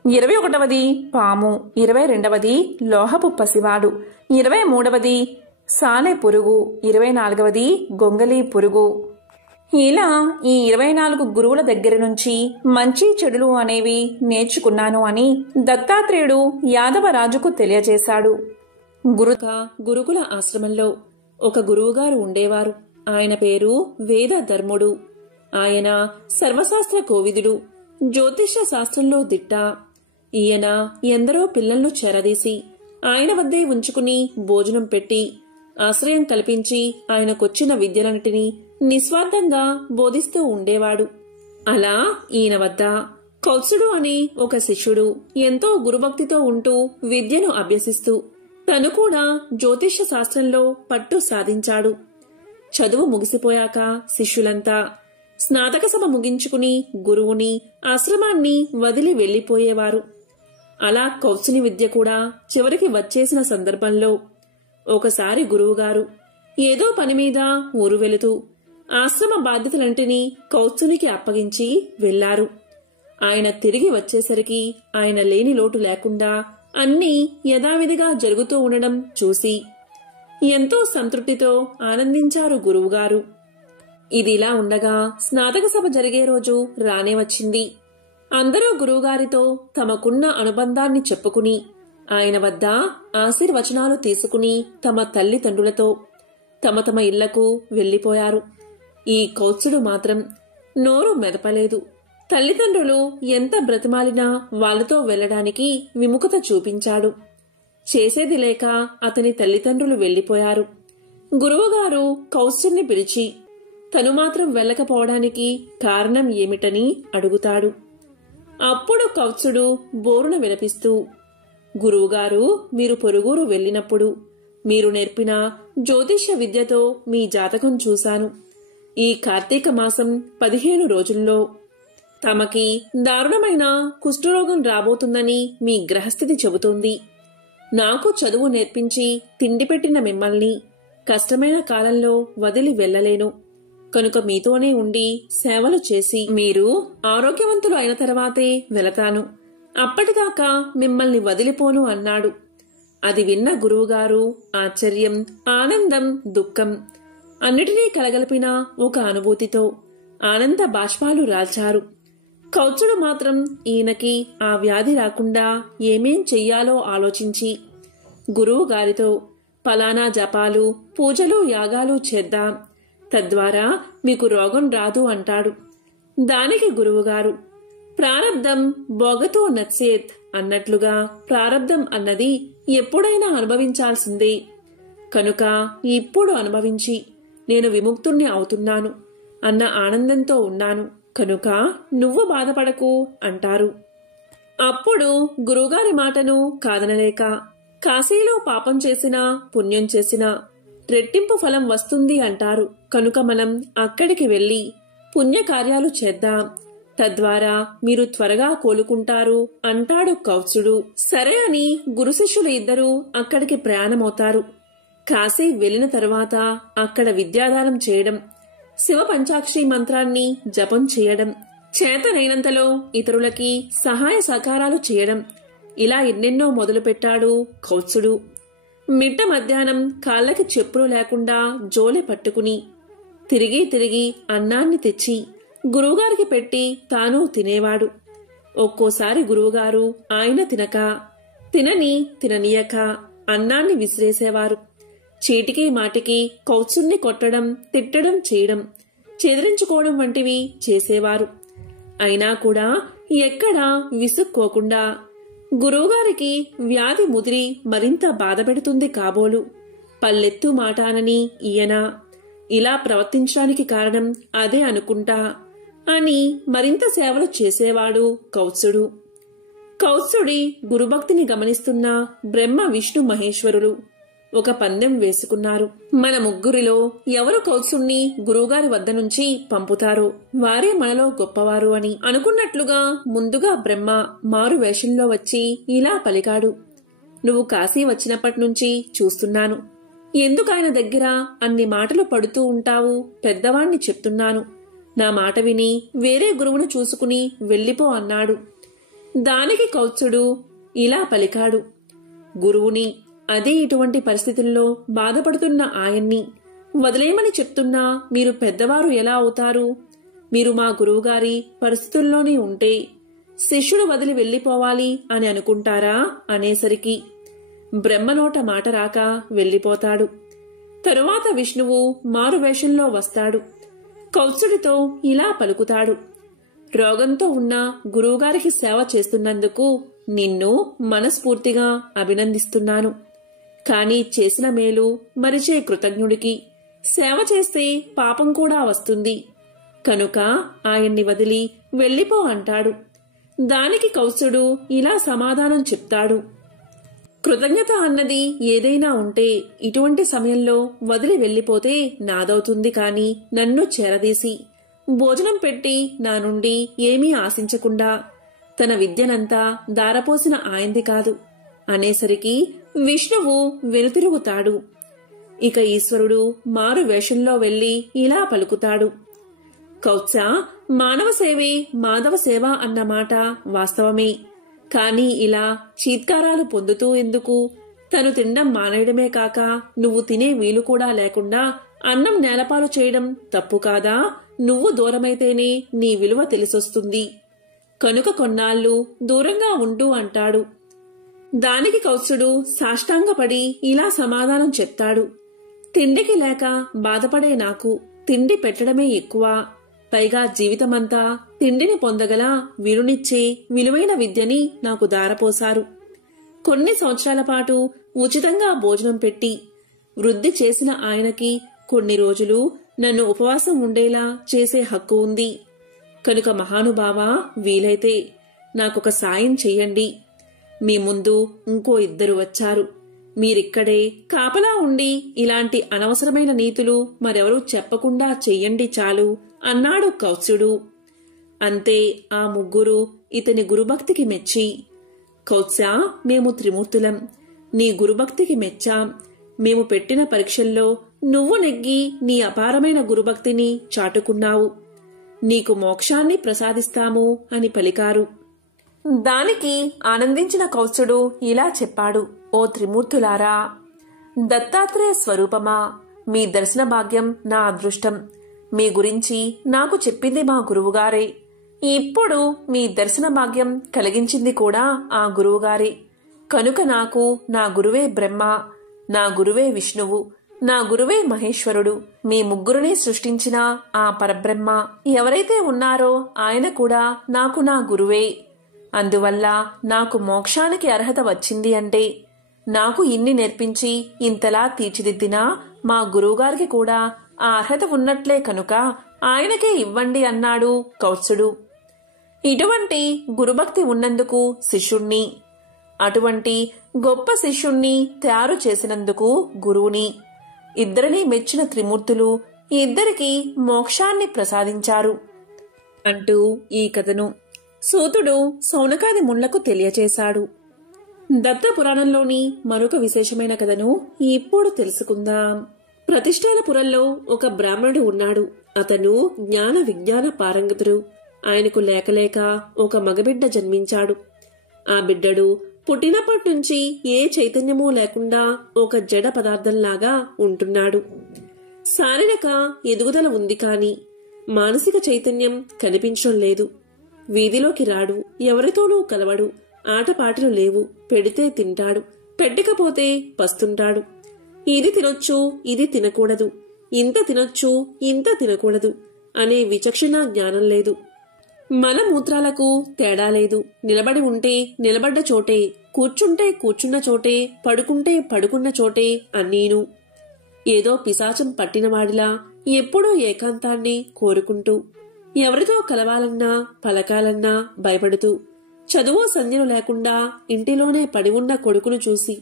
21వది పాము, 22వది లోహపు పసివాడు, 23వది సాలె పురుగు, 24వది గొంగలి పురుగు. ఇలా ఈ 24 గురువుల దగ్గర నుంచి మంచి చెడులు అనేవి నేర్చుకున్నాను అని దత్తాత్రేయుడు యాదవరాజుకు తెలియజేశాడు. గురుకుల ఆశ్రమంలో ఒక గురువుగారు ఉండేవారు. ఆయన పేరు వేద ధర్ముడు. ఆయన సర్వశాస్త్ర కోవిదుడు, జ్యోతిష శాస్త్రంలో దిట్ట. ఈయన ఎందరో పిల్లలను చెరదీసి ఆయన వద్దే ఉంచుకుని భోజనం పెట్టి ఆశ్రయం కల్పించి ఆయనకొచ్చిన విద్యలన్నిటినీ నిస్వార్థంగా బోధిస్తూ ఉండేవాడు. అలా ఈయన వద్ద కౌత్సుడు అనే ఒక శిష్యుడు ఎంతో గురుభక్తితో ఉంటూ విద్యను అభ్యసిస్తూ తను కూడా జ్యోతిష శాస్త్రంలో పట్టు సాధించాడు. చదువు ముగిసిపోయాక శిష్యులంతా స్నాతక సభ ముగించుకుని గురువుని ఆశ్రమాన్ని వదిలి వెళ్లిపోయేవారు. అలా కౌత్సుని విద్య కూడా చివరికి వచ్చేసిన సందర్భంలో ఒకసారి గురువుగారు ఏదో పనిమీద ఊరు వెళుతూ ఆశ్రమ బాధ్యతలంటినీ కౌత్సునికి అప్పగించి వెళ్లారు. ఆయన తిరిగి వచ్చేసరికి ఆయన లేని లోటు లేకుండా అన్నీ యథావిధిగా జరుగుతూ ఉండడం చూసి ఎంతో సంతృప్తితో ఆనందించారు గురువుగారు. ఇదిలా ఉండగా స్నాతక సభ జరిగే రోజు రానే వచ్చింది. అందరూ గురువుగారితో తమకున్న అనుబంధాన్ని చెప్పుకుని ఆయన వద్ద ఆశీర్వచనాలు తీసుకుని తమ తల్లిదండ్రులతో తమ తమ ఇళ్లకు వెళ్లిపోయారు. ఈ కౌత్సుడు మాత్రం నోరు మెదపలేదు. తల్లిదండ్రులు ఎంత బ్రతిమాలినా వాళ్లతో వెళ్లడానికి విముఖత చూపించాడు. చేసేది లేక అతని తల్లిదండ్రులు వెళ్లిపోయారు. గురువుగారు కౌత్సుడిని పిలిచి తను మాత్రం వెళ్ళకపోవడానికి కారణం ఏమిటని అడుగుతాడు. అప్పుడు కౌత్సుడు బోరున విలపిస్తూ, గురువుగారు, మీరు పొరుగురు వెళ్లినప్పుడు మీరు నేర్పిన జ్యోతిష్య విద్యతో మీ జాతకం చూశాను. ఈ కార్తీక మాసం 15 రోజుల్లో తమకి దారుణమైన కుష్ఠరోగం రాబోతుందని మీ గ్రహస్థితి చెబుతోంది. నాకు చదువు నేర్పించి తిండి పెట్టిన మిమ్మల్ని కష్టమైన కాలంలో వదిలి వెళ్లలేను. కనుక మీతోనే ఉండి సేవలు చేసి మీరు ఆరోగ్యవంతులు అయిన తర్వాతే వెళతాను. అప్పటిదాకా మిమ్మల్ని వదిలిపోను అన్నాడు. అది విన్న గురువుగారు ఆశ్చర్యం, ఆనందం, దుఃఖం అన్నిటినీ కలగలిపిన ఒక అనుభూతితో ఆనంద బాష్పాలు రాల్చారు. కౌత్సుడు మాత్రం ఈయనకి ఆ వ్యాధి రాకుండా ఏమేం చెయ్యాలో ఆలోచించి గురువుగారితో పలానా జపాలు, పూజలు, యాగాలు చేద్దాం, తద్వారా మీకు రోగం రాదు అంటాడు. దానికి గురువుగారు ప్రారబ్ధం భోగతో నచ్చేత్ అన్నట్లుగా ప్రారబ్ధం అన్నది ఎప్పుడైనా అనుభవించాల్సిందే. కనుక ఇప్పుడు అనుభవించి నేను విముక్తుణ్ణి అవుతున్నాను అన్న ఆనందంతో ఉన్నాను. కనుక నువ్వు బాధపడకు అంటారు. అప్పుడు గురువుగారి మాటను కాదనలేక కాశీలో పాపం చేసినా పుణ్యం చేసినా రెట్టింపు ఫలం వస్తుంది అంటారు. కనుక మనం అక్కడికి వెళ్లి పుణ్యకార్యాలు చేద్దాం, తద్వారా మీరు త్వరగా కోలుకుంటారు అంటాడు కౌత్సుడు. సరే అని గురు శిష్యులు ఇద్దరూ అక్కడికి ప్రయాణమవుతారు. కాశీ వెళ్లిన తరువాత అక్కడ విద్యాదానం చేయడం, శివ పంచాక్షరి మంత్రాన్ని జపం చేయడం, చేతనైనంతలో ఇతరులకి సహాయ సహకారాలు చేయడం, ఇలా ఎన్నెన్నో మొదలుపెట్టాడు కౌత్సుడు. మిట్ట మధ్యాహ్నం కాళ్లకి చెప్పులు లేకుండా జోలె పట్టుకుని తిరిగి తిరిగి అన్నాన్ని తెచ్చి గురువుగారికి పెట్టి తాను తినేవాడు. ఒక్కోసారి గురువుగారు ఆయన తిననీయక అన్నాన్ని విసిరేసేవారు. చీటికి మాటికి కౌత్సుణ్ణి కొట్టడం, తిట్టడం చేయడం, చెదిరించుకోవడం వంటివి చేసేవారు. అయినా కూడా ఎక్కడా విసుక్కోకుండా గురువుగారికి వ్యాధి ముదిరి మరింత బాధపెడుతుంది కాబోలు, పల్లెత్తు మాటానని ఈయన ఇలా ప్రవర్తించడానికి కారణం అదే అనుకుంటా అని మరింత సేవలు చేసేవాడు కౌత్సుడు. కౌత్సుడి గురుభక్తిని గమనిస్తున్న బ్రహ్మ, విష్ణు, మహేశ్వరులు ఒక పందెం వేసుకున్నారు. మన ముగ్గురిలో ఎవరు కౌత్సుణ్ణి గురువుగారి వద్ద నుంచి పంపుతారో వారే మనలో గొప్పవారు అని. అనుకున్నట్లుగా ముందుగా బ్రహ్మ మారు వేషంలో వచ్చి ఇలా పలికాడు. నువ్వు కాశీ వచ్చినప్పటినుంచి చూస్తున్నాను. ఎందుకాయన దగ్గర అన్ని మాటలు పడుతూ ఉంటావు? పెద్దవాణ్ణి చెప్తున్నాను. నా మాట విని వేరే గురువును చూసుకుని వెళ్ళిపో అన్నాడు. దానికి కౌత్సుడు ఇలా పలికాడు. గురువుని, అదే ఇటువంటి పరిస్థితుల్లో బాధపడుతున్న ఆయన్ని వదిలేయమని చెప్తున్నా మీరు పెద్దవారు ఎలా అవుతారు? మీరు మా గురువుగారి పరిస్థితుల్లోనే ఉంటే శిష్యుడు వదిలి వెళ్లిపోవాలి అని అనుకుంటారా అనేసరికి బ్రహ్మనోట మాట రాక వెళ్లిపోతాడు. తరువాత విష్ణువు మారువేషంలో వస్తాడు. కౌత్సుడితో ఇలా పలుకుతాడు. రోగంతో ఉన్న గురువుగారికి సేవ చేస్తున్నందుకు నిన్ను మనస్ఫూర్తిగా అభినందిస్తున్నాను. కాని చేసిన మేలు మరిచే కృతజ్ఞుడికి సేవ చేస్తే పాపం కూడా వస్తుంది. కనుక ఆయన్ని వదిలి వెళ్ళిపో అంటాడు. దానికి కౌత్సుడు ఇలా సమాధానం చెప్తాడు. కృతజ్ఞత అన్నది ఏదైనా ఉంటే ఇటువంటి సమయంలో వదిలి వెళ్లిపోతే నాదవుతుంది కాని నన్ను చేరదీసి భోజనం పెట్టి నా నుండి ఏమీ ఆశించకుండా తన విద్యనంతా దారపోసిన ఆయంది కాదు అనేసరికి విష్ణువు వెనుతిరుగుతాడు. ఇక ఈశ్వరుడు మారు వేషంలో వెళ్లి ఇలా పలుకుతాడు. కౌత్స, మానవ సేవే మాధవ సేవ అన్నమాట వాస్తవమే. కాని ఇలా చీత్కారాలు పొందుతూ ఎందుకు? తను తినడం మానేయడమే కాక నువ్వు తినే వీలు కూడా లేకుండా అన్నం నేలపాలు చేయడం తప్పు కాదా? నువ్వు దూరమైతేనే నీ విలువ తెలిసొస్తుంది. కనుక కొన్నాళ్లు దూరంగా ఉంటూ అంటాడు. దానికి కౌత్సుడు సాష్టాంగపడి ఇలా సమాధానం చెప్తాడు. తిండికి లేక బాధపడే నాకు తిండి పెట్టడమే ఎక్కువ. పైగా జీవితమంతా తిండిని పొందగల వీరునిచ్చే విలువైన విద్యని నాకు దారపోశారు. కొన్ని సంవత్సరాల పాటు ఉచితంగా భోజనం పెట్టి వృద్ధి చేసిన ఆయనకి కొన్ని రోజులు నన్ను ఉపవాసం ఉండేలా చేసే హక్కు ఉంది. కనుక మహానుభావా, వీలైతే నాకొక సాయం చెయ్యండి. మీ ముందు ఇంకో 2 వచ్చారు. మీరిక్కడే కాపలా ఉండి ఇలాంటి అనవసరమైన నీతులు మరెవరూ చెప్పకుండా చెయ్యండి చాలు అన్నాడు కౌత్సుడు. అంతే ఆ ముగ్గురు ఇతని గురుభక్తికి మెచ్చి, కౌత్స, మేము త్రిమూర్తులం, నీ గురుభక్తికి మెచ్చాం. మేము పెట్టిన పరీక్షల్లో నువ్వు నెగ్గి నీ అపారమైన గురుభక్తిని చాటుకున్నావు. నీకు మోక్షాన్ని ప్రసాదిస్తాము అని పలికారు. దానికి ఆనందించిన కౌత్సుడు ఇలా చెప్పాడు. ఓ త్రిమూర్తులారా, దత్తాత్రేయ స్వరూపమా, మీ దర్శన భాగ్యం నా అదృష్టం. మీ గురించి నాకు చెప్పింది మా గురువుగారే. ఇప్పుడు మీ దర్శన భాగ్యం కలిగించింది కూడా ఆ గురువుగారే. కనుక నాకు నా గురువే బ్రహ్మ, నా గురువే విష్ణువు, నా గురువే మహేశ్వరుడు, మీ ముగ్గురిని సృష్టించిన ఆ పరబ్రహ్మ ఎవరైతే ఉన్నారో ఆయన కూడా నాకు నా గురువే. అందువల్ల నాకు మోక్షానికి అర్హత వచ్చింది అంటే నాకు ఇన్ని నేర్పించి ఇంతలా తీర్చిదిద్దినా మా గురువుగారికి కూడా ఆ అర్హత ఉన్నట్లే కనుక ఆయనకే ఇవ్వండి అన్నాడు కౌత్సుడు. ఇటువంటి గురుభక్తి ఉన్నందుకు శిష్యుణ్ణి, అటువంటి గొప్ప శిష్యుణ్ణి తయారు చేసినందుకు గురువుని, ఇద్దరినీ మెచ్చిన త్రిమూర్తులు ఇద్దరికి మోక్షాన్ని ప్రసాదించారు అంటూ ఈ కథను సూతుడు శౌనకాది ముళ్లకు తెలియచేశాడు. దత్త పురాణంలోని మరొక విశేషమైన కథను ఇప్పుడు తెలుసుకుందాం. ప్రతిష్టానపురంలో ఒక బ్రాహ్మణుడు ఉన్నాడు. అతను జ్ఞాన విజ్ఞాన పారంగతుడు. ఆయనకు లేకలేక ఒక మగబిడ్డ జన్మించాడు. ఆ బిడ్డడు పుట్టినప్పటి నుంచి ఏ చైతన్యమూ లేకుండా ఒక జడ పదార్థంలాగా ఉంటున్నాడు. శారీరక ఎదుగుదల ఉంది కాని మానసిక చైతన్యం కనిపించడం లేదు. వీధిలోకి రాడు, ఎవరితోనూ కలవడు, ఆటపాటలు లేవు. పెడితే తింటాడు, పెట్టకపోతే పస్తుంటాడు. ఇది తినొచ్చు, ఇది తినకూడదు, ఇంత తినొచ్చు, ఇంత తినకూడదు అనే విచక్షణ జ్ఞానం లేదు. మలమూత్రాలకు తేడా లేదు. నిలబడి ఉంటే నిలబడ్డ చోటే, కూర్చుంటే కూర్చున్న చోటే, పడుకుంటే పడుకున్న చోటే అన్నీను. ఏదో పిశాచం పట్టినవాడిలా ఎప్పుడూ ఏకాంతాన్ని కోరుకుంటూ, ఎవరితో కలవాలన్నా పలకాలన్నా భయపడుతూ, చదువు సంధ్యలు లేకుండా ఇంటిలోనే పడి ఉన్న కొడుకును చూసి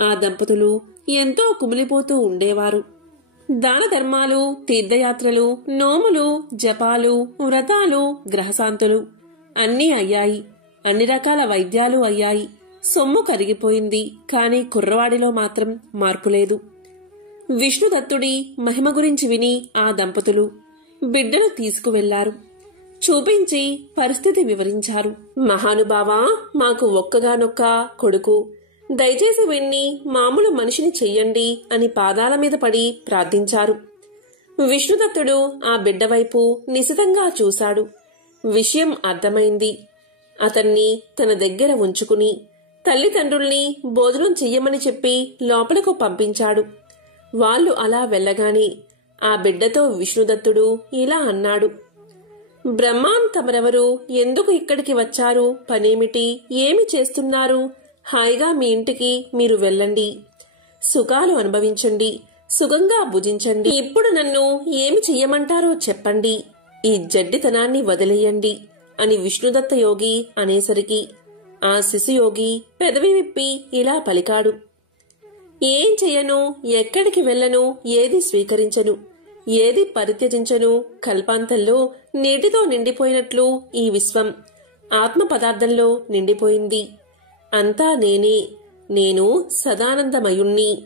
ఆ దంపతులు ఎంతో కుమిలిపోతూ ఉండేవారు. దాన ధర్మాలు, తీర్థయాత్రలు, నోములు, జపాలు, వ్రతాలు, గ్రహశాంతులు అన్నీ అయ్యాయి. అన్ని రకాల వైద్యాలు అయ్యాయి. సొమ్ము కరిగిపోయింది. కాని కుర్రవాడిలో మాత్రం మార్పులేదు. విష్ణుదత్తుడి మహిమ గురించి విని ఆ దంపతులు బిడ్డను తీసుకువెళ్లారు. చూపించి పరిస్థితి వివరించారు. మహానుభావా, మాకు ఒక్కగానొక్క కొడుకు, దయచేసి విన్ని మామూలు మనిషిని చెయ్యండి అని పాదాల మీద పడి ప్రార్థించారు. విష్ణుదత్తుడు ఆ బిడ్డ వైపు నిశితంగా చూశాడు. విషయం అర్థమైంది. అతన్ని తన దగ్గర ఉంచుకుని తల్లిదండ్రుల్ని భోజనం చెయ్యమని చెప్పి లోపలకు పంపించాడు. వాళ్లు అలా వెళ్లగానే ఆ బిడ్డతో విష్ణుదత్తుడు ఇలా అన్నాడు. బ్రహ్మాన్, తమరెవరు? ఎందుకు ఇక్కడికి వచ్చారు? పనేమిటి? ఏమి చేస్తున్నారు? హాయిగా మీ ఇంటికి మీరు వెళ్ళండి. సుఖాలు అనుభవించండి. సుఖంగా భుజించండి. ఇప్పుడు నన్ను ఏమి చెయ్యమంటారో చెప్పండి. ఈ జడ్డితనాన్ని వదిలేయండి అని విష్ణుదత్త యోగి అనేసరికి ఆ శిశుయోగి పెదవి విప్పి ఇలా పలికాడు. ఏం చెయ్యను, ఎక్కడికి వెళ్ళను, ఏది స్వీకరించను, ఏది పరిత్యజించను. కల్పాంతంలో నీటితో నిండిపోయినట్లు ఈ విశ్వం ఆత్మ పదార్థంలో నిండిపోయింది. అంతా నేనే. నేను సదానందమయుణ్ణి.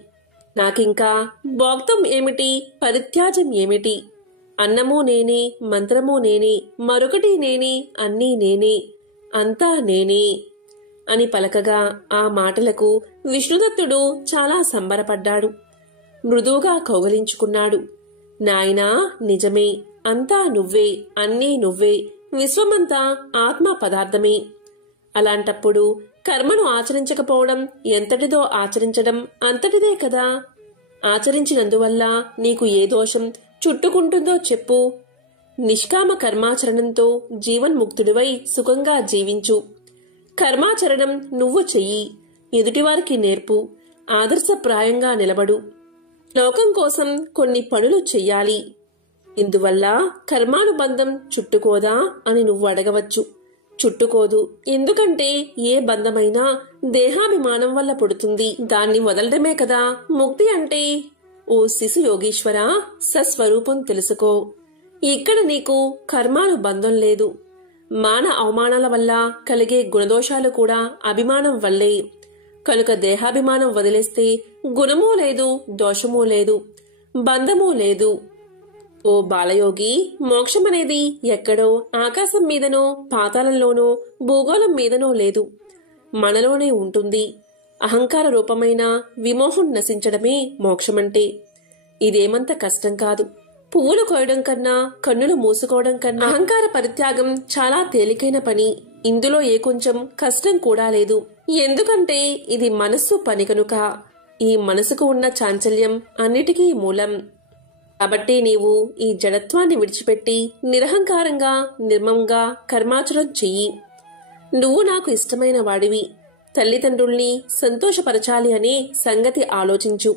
నాకింకా భోక్తం ఏమిటి, పరిత్యాజం ఏమిటి? అన్నమూ నేనే, మంత్రమూ నేనే, మరొకటి నేనే, అన్నీ నేనే, అంతా నేనే అని పలకగా ఆ మాటలకు విష్ణుదత్తుడు చాలా సంబరపడ్డాడు. మృదువుగా కౌగలించుకున్నాడు. నాయనా, నిజమే, అంతా నువ్వే, అన్నీ నువ్వే, విశ్వమంతా ఆత్మ పదార్థమే. అలాంటప్పుడు కర్మను ఆచరించకపోవడం ఎంతటిదో ఆచరించడం అంతటిదే కదా. ఆచరించినందువల్ల నీకు ఏ దోషం చుట్టుకుంటుందో చెప్పు. నిష్కామ కర్మాచరణంతో జీవన్ముక్తుడివై సుఖంగా జీవించు. కర్మాచరణం నువ్వు చెయ్యి, ఎదుటివారికి నేర్పు, ఆదర్శప్రాయంగా నిలబడు. లోకం కోసం కొన్ని పనులు చెయ్యాలి. ఇందువల్ల కర్మానుబంధం చుట్టుకోదా అని నువ్వు అడగవచ్చు. చుట్టుకోదు. ఎందుకంటే ఏ బంధమైనా దేహాభిమానం వల్ల పుడుతుంది. దాన్ని వదలడమే కదా ముక్తి అంటే. ఓ శిశు యోగీశ్వర, సస్వరూపం తెలుసుకో. ఇక్కడ నీకు కర్మానుబంధం లేదు. మాన అవమానాల వల్ల కలిగే గుణదోషాలు కూడా అభిమానం వల్లే. కనుక దేహాభిమానం వదిలేస్తే గుణమూ లేదు, దోషమూ లేదు, బంధమూ లేదు. ఓ బాలయోగి, మోక్షమనేది ఎక్కడో ఆకాశం మీదనో, పాతాళంలోనో, భూగోళం మీదనో లేదు, మనలోనే ఉంటుంది. అహంకార రూపమైన విమోహం నశించడమే మోక్షమంటే. ఇదేమంత కష్టం కాదు. పువ్వులు కోయడం కన్నా, కన్నులు మూసుకోవడం కన్నా అహంకార పరిత్యాగం చాలా తేలికైన పని. ఇందులో ఏ కొంచెం కష్టం కూడా లేదు. ఎందుకంటే ఇది మనస్సు పని కనుక. ఈ మనసుకు ఉన్న చాంచల్యం అన్నిటికీ మూలం. కాబట్టి నీవు ఈ జడత్వాన్ని విడిచిపెట్టి నిరహంకారంగా, నిర్మమంగా కర్మాచరణ చెయ్యి. నువ్వు నాకు ఇష్టమైన వాడివి. తల్లిదండ్రుల్ని సంతోషపరచాలి అనే సంగతి ఆలోచించు.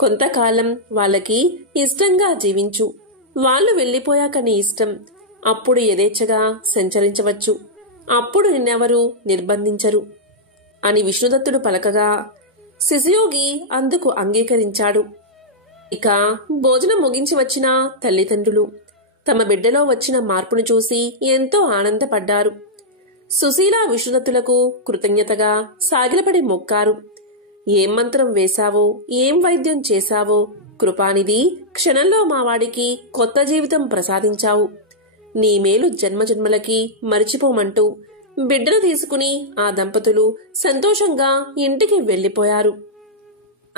కొంతకాలం వాళ్ళకి ఇష్టంగా జీవించు. వాళ్ళు వెళ్లిపోయాక నీ ఇష్టం. అప్పుడు యథేచ్ఛగా సంచరించవచ్చు. అప్పుడు నిన్నెవరూ నిర్బంధించరు అని విష్ణుదత్తుడు పలకగా శిశుయోగి అందుకు అంగీకరించాడు. ఇక భోజనం ముగించి వచ్చిన తల్లిదండ్రులు తమ బిడ్డలో వచ్చిన మార్పును చూసి ఎంతో ఆనందపడ్డారు. సుశీల విష్ణుదత్తులకు కృతజ్ఞతగా సాగిలపడి మొక్కారు. ఏం మంత్రం వేశావో, ఏం వైద్యం చేశావో, కృపానిధి, క్షణంలో మావాడికి కొత్త జీవితం ప్రసాదించావు. నీ మేలు జన్మజన్మలకి మరిచిపోమంటూ బిడ్డను తీసుకుని ఆ దంపతులు సంతోషంగా ఇంటికి వెళ్లిపోయారు.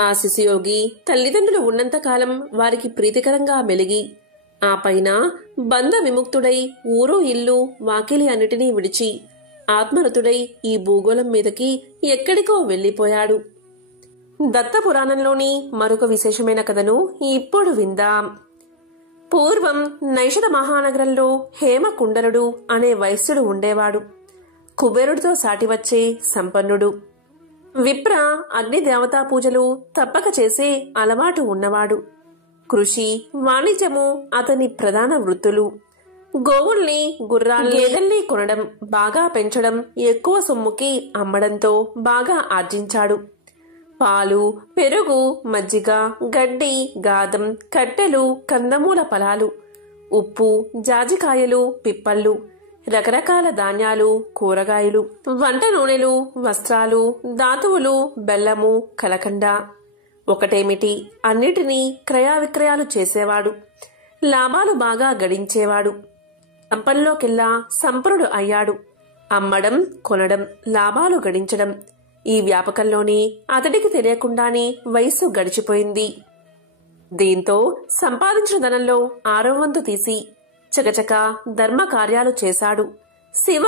ఆ శిశుయోగి తల్లిదండ్రులు ఉన్నంతకాలం వారికి ప్రీతికరంగా మెలిగి, ఆ పైన బంధ విముక్తుడై ఊరు ఇల్లు వాకిలి అన్నిటినీ విడిచి ఆత్మరతుడై ఈ భూగోళం మీదకి ఎక్కడికో వెళ్లిపోయాడు. దత్తపురాణంలోని మరొక విశేషమైన కథను ఇప్పుడు విందాం. పూర్వం నైషధ మహానగరంలో హేమకుండలుడు అనే వైశ్యుడు ఉండేవాడు. కుబేరుడితో సాటివచ్చే సంపన్నుడు. విప్ర అగ్ని దేవతా పూజలు తప్పక చేసే అలవాటు ఉన్నవాడు. కృషి, వాణిజ్యము అతని ప్రధాన వృత్తులు. గోవుల్ని, గుర్రాల్ని, గేదెల్ని కొనడం, బాగా పెంచడం, ఎక్కువ సొమ్ముకి అమ్మడంతో బాగా ఆర్జించాడు. పాలు, పెరుగు, మజ్జిగ, గడ్డి, గాదం, కట్టెలు, కందమూల ఫలాలు, ఉప్పు, జాజికాయలు, పిప్పళ్ళు, రకరకాల ధాన్యాలు, కూరగాయలు, వంట నూనెలు, వస్త్రాలు, ధాతువులు, బెల్లము, కలకండ. ఒకటేమిటి, అన్నిటినీ క్రయావిక్రయాలు చేసేవాడు. లాభాలు బాగా గడించేవాడు. సంపన్లోకెల్లా సంపన్నుడు అయ్యాడు. అమ్మడం, కొనడం, లాభాలు గడించడం, ఈ వ్యాపకంలోనే అతడికి తెలియకుండానే వయస్సు గడిచిపోయింది. దీంతో సంపాదించిన ధనంలో 6వ వంతు తీసి చకచక ధర్మ కార్యాలు చేశాడు. శివ,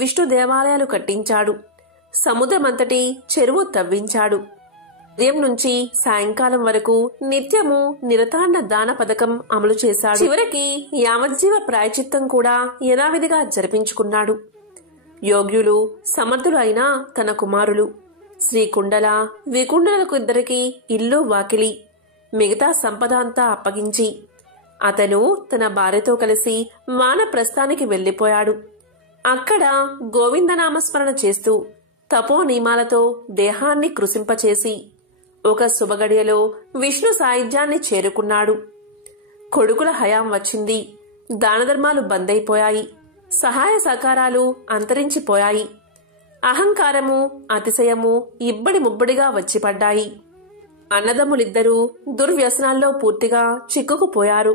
విష్ణు దేవాలయాలు కట్టించాడు. సముద్రమంతటి చెరువు తవ్వించాడు. ఉదయం నుంచి సాయంకాలం వరకు నిత్యము నిరతాన్న దాన పథకం అమలు చేశాడు. చివరికి యావజ్జీవ ప్రాయచిత్తం కూడా యథావిధిగా జరిపించుకున్నాడు. యోగ్యులు, సమర్థులు అయిన తన కుమారులు శ్రీకుండల, వికుండలకు ఇద్దరికి ఇల్లు, వాకిలి, మిగతా సంపద అంతా అప్పగించి అతను తన భార్యతో కలిసి వానప్రస్థానికి వెళ్లిపోయాడు. అక్కడ గోవిందనామస్మరణ చేస్తూ తపో నియమాలతో దేహాన్ని కృశింపచేసి ఒక శుభగడియలో విష్ణు సాయుధ్యాన్ని చేరుకున్నాడు. కొడుకుల హయాం వచ్చింది. దానధర్మాలు బందైపోయాయి. సహాయ సహకారాలు అంతరించిపోయాయి. అహంకారము, అతిశయము ఇబ్బడి ముబ్బడిగా వచ్చిపడ్డాయి. అన్నదమ్ములిద్దరూ దుర్వ్యసనాల్లో పూర్తిగా చిక్కుకుపోయారు.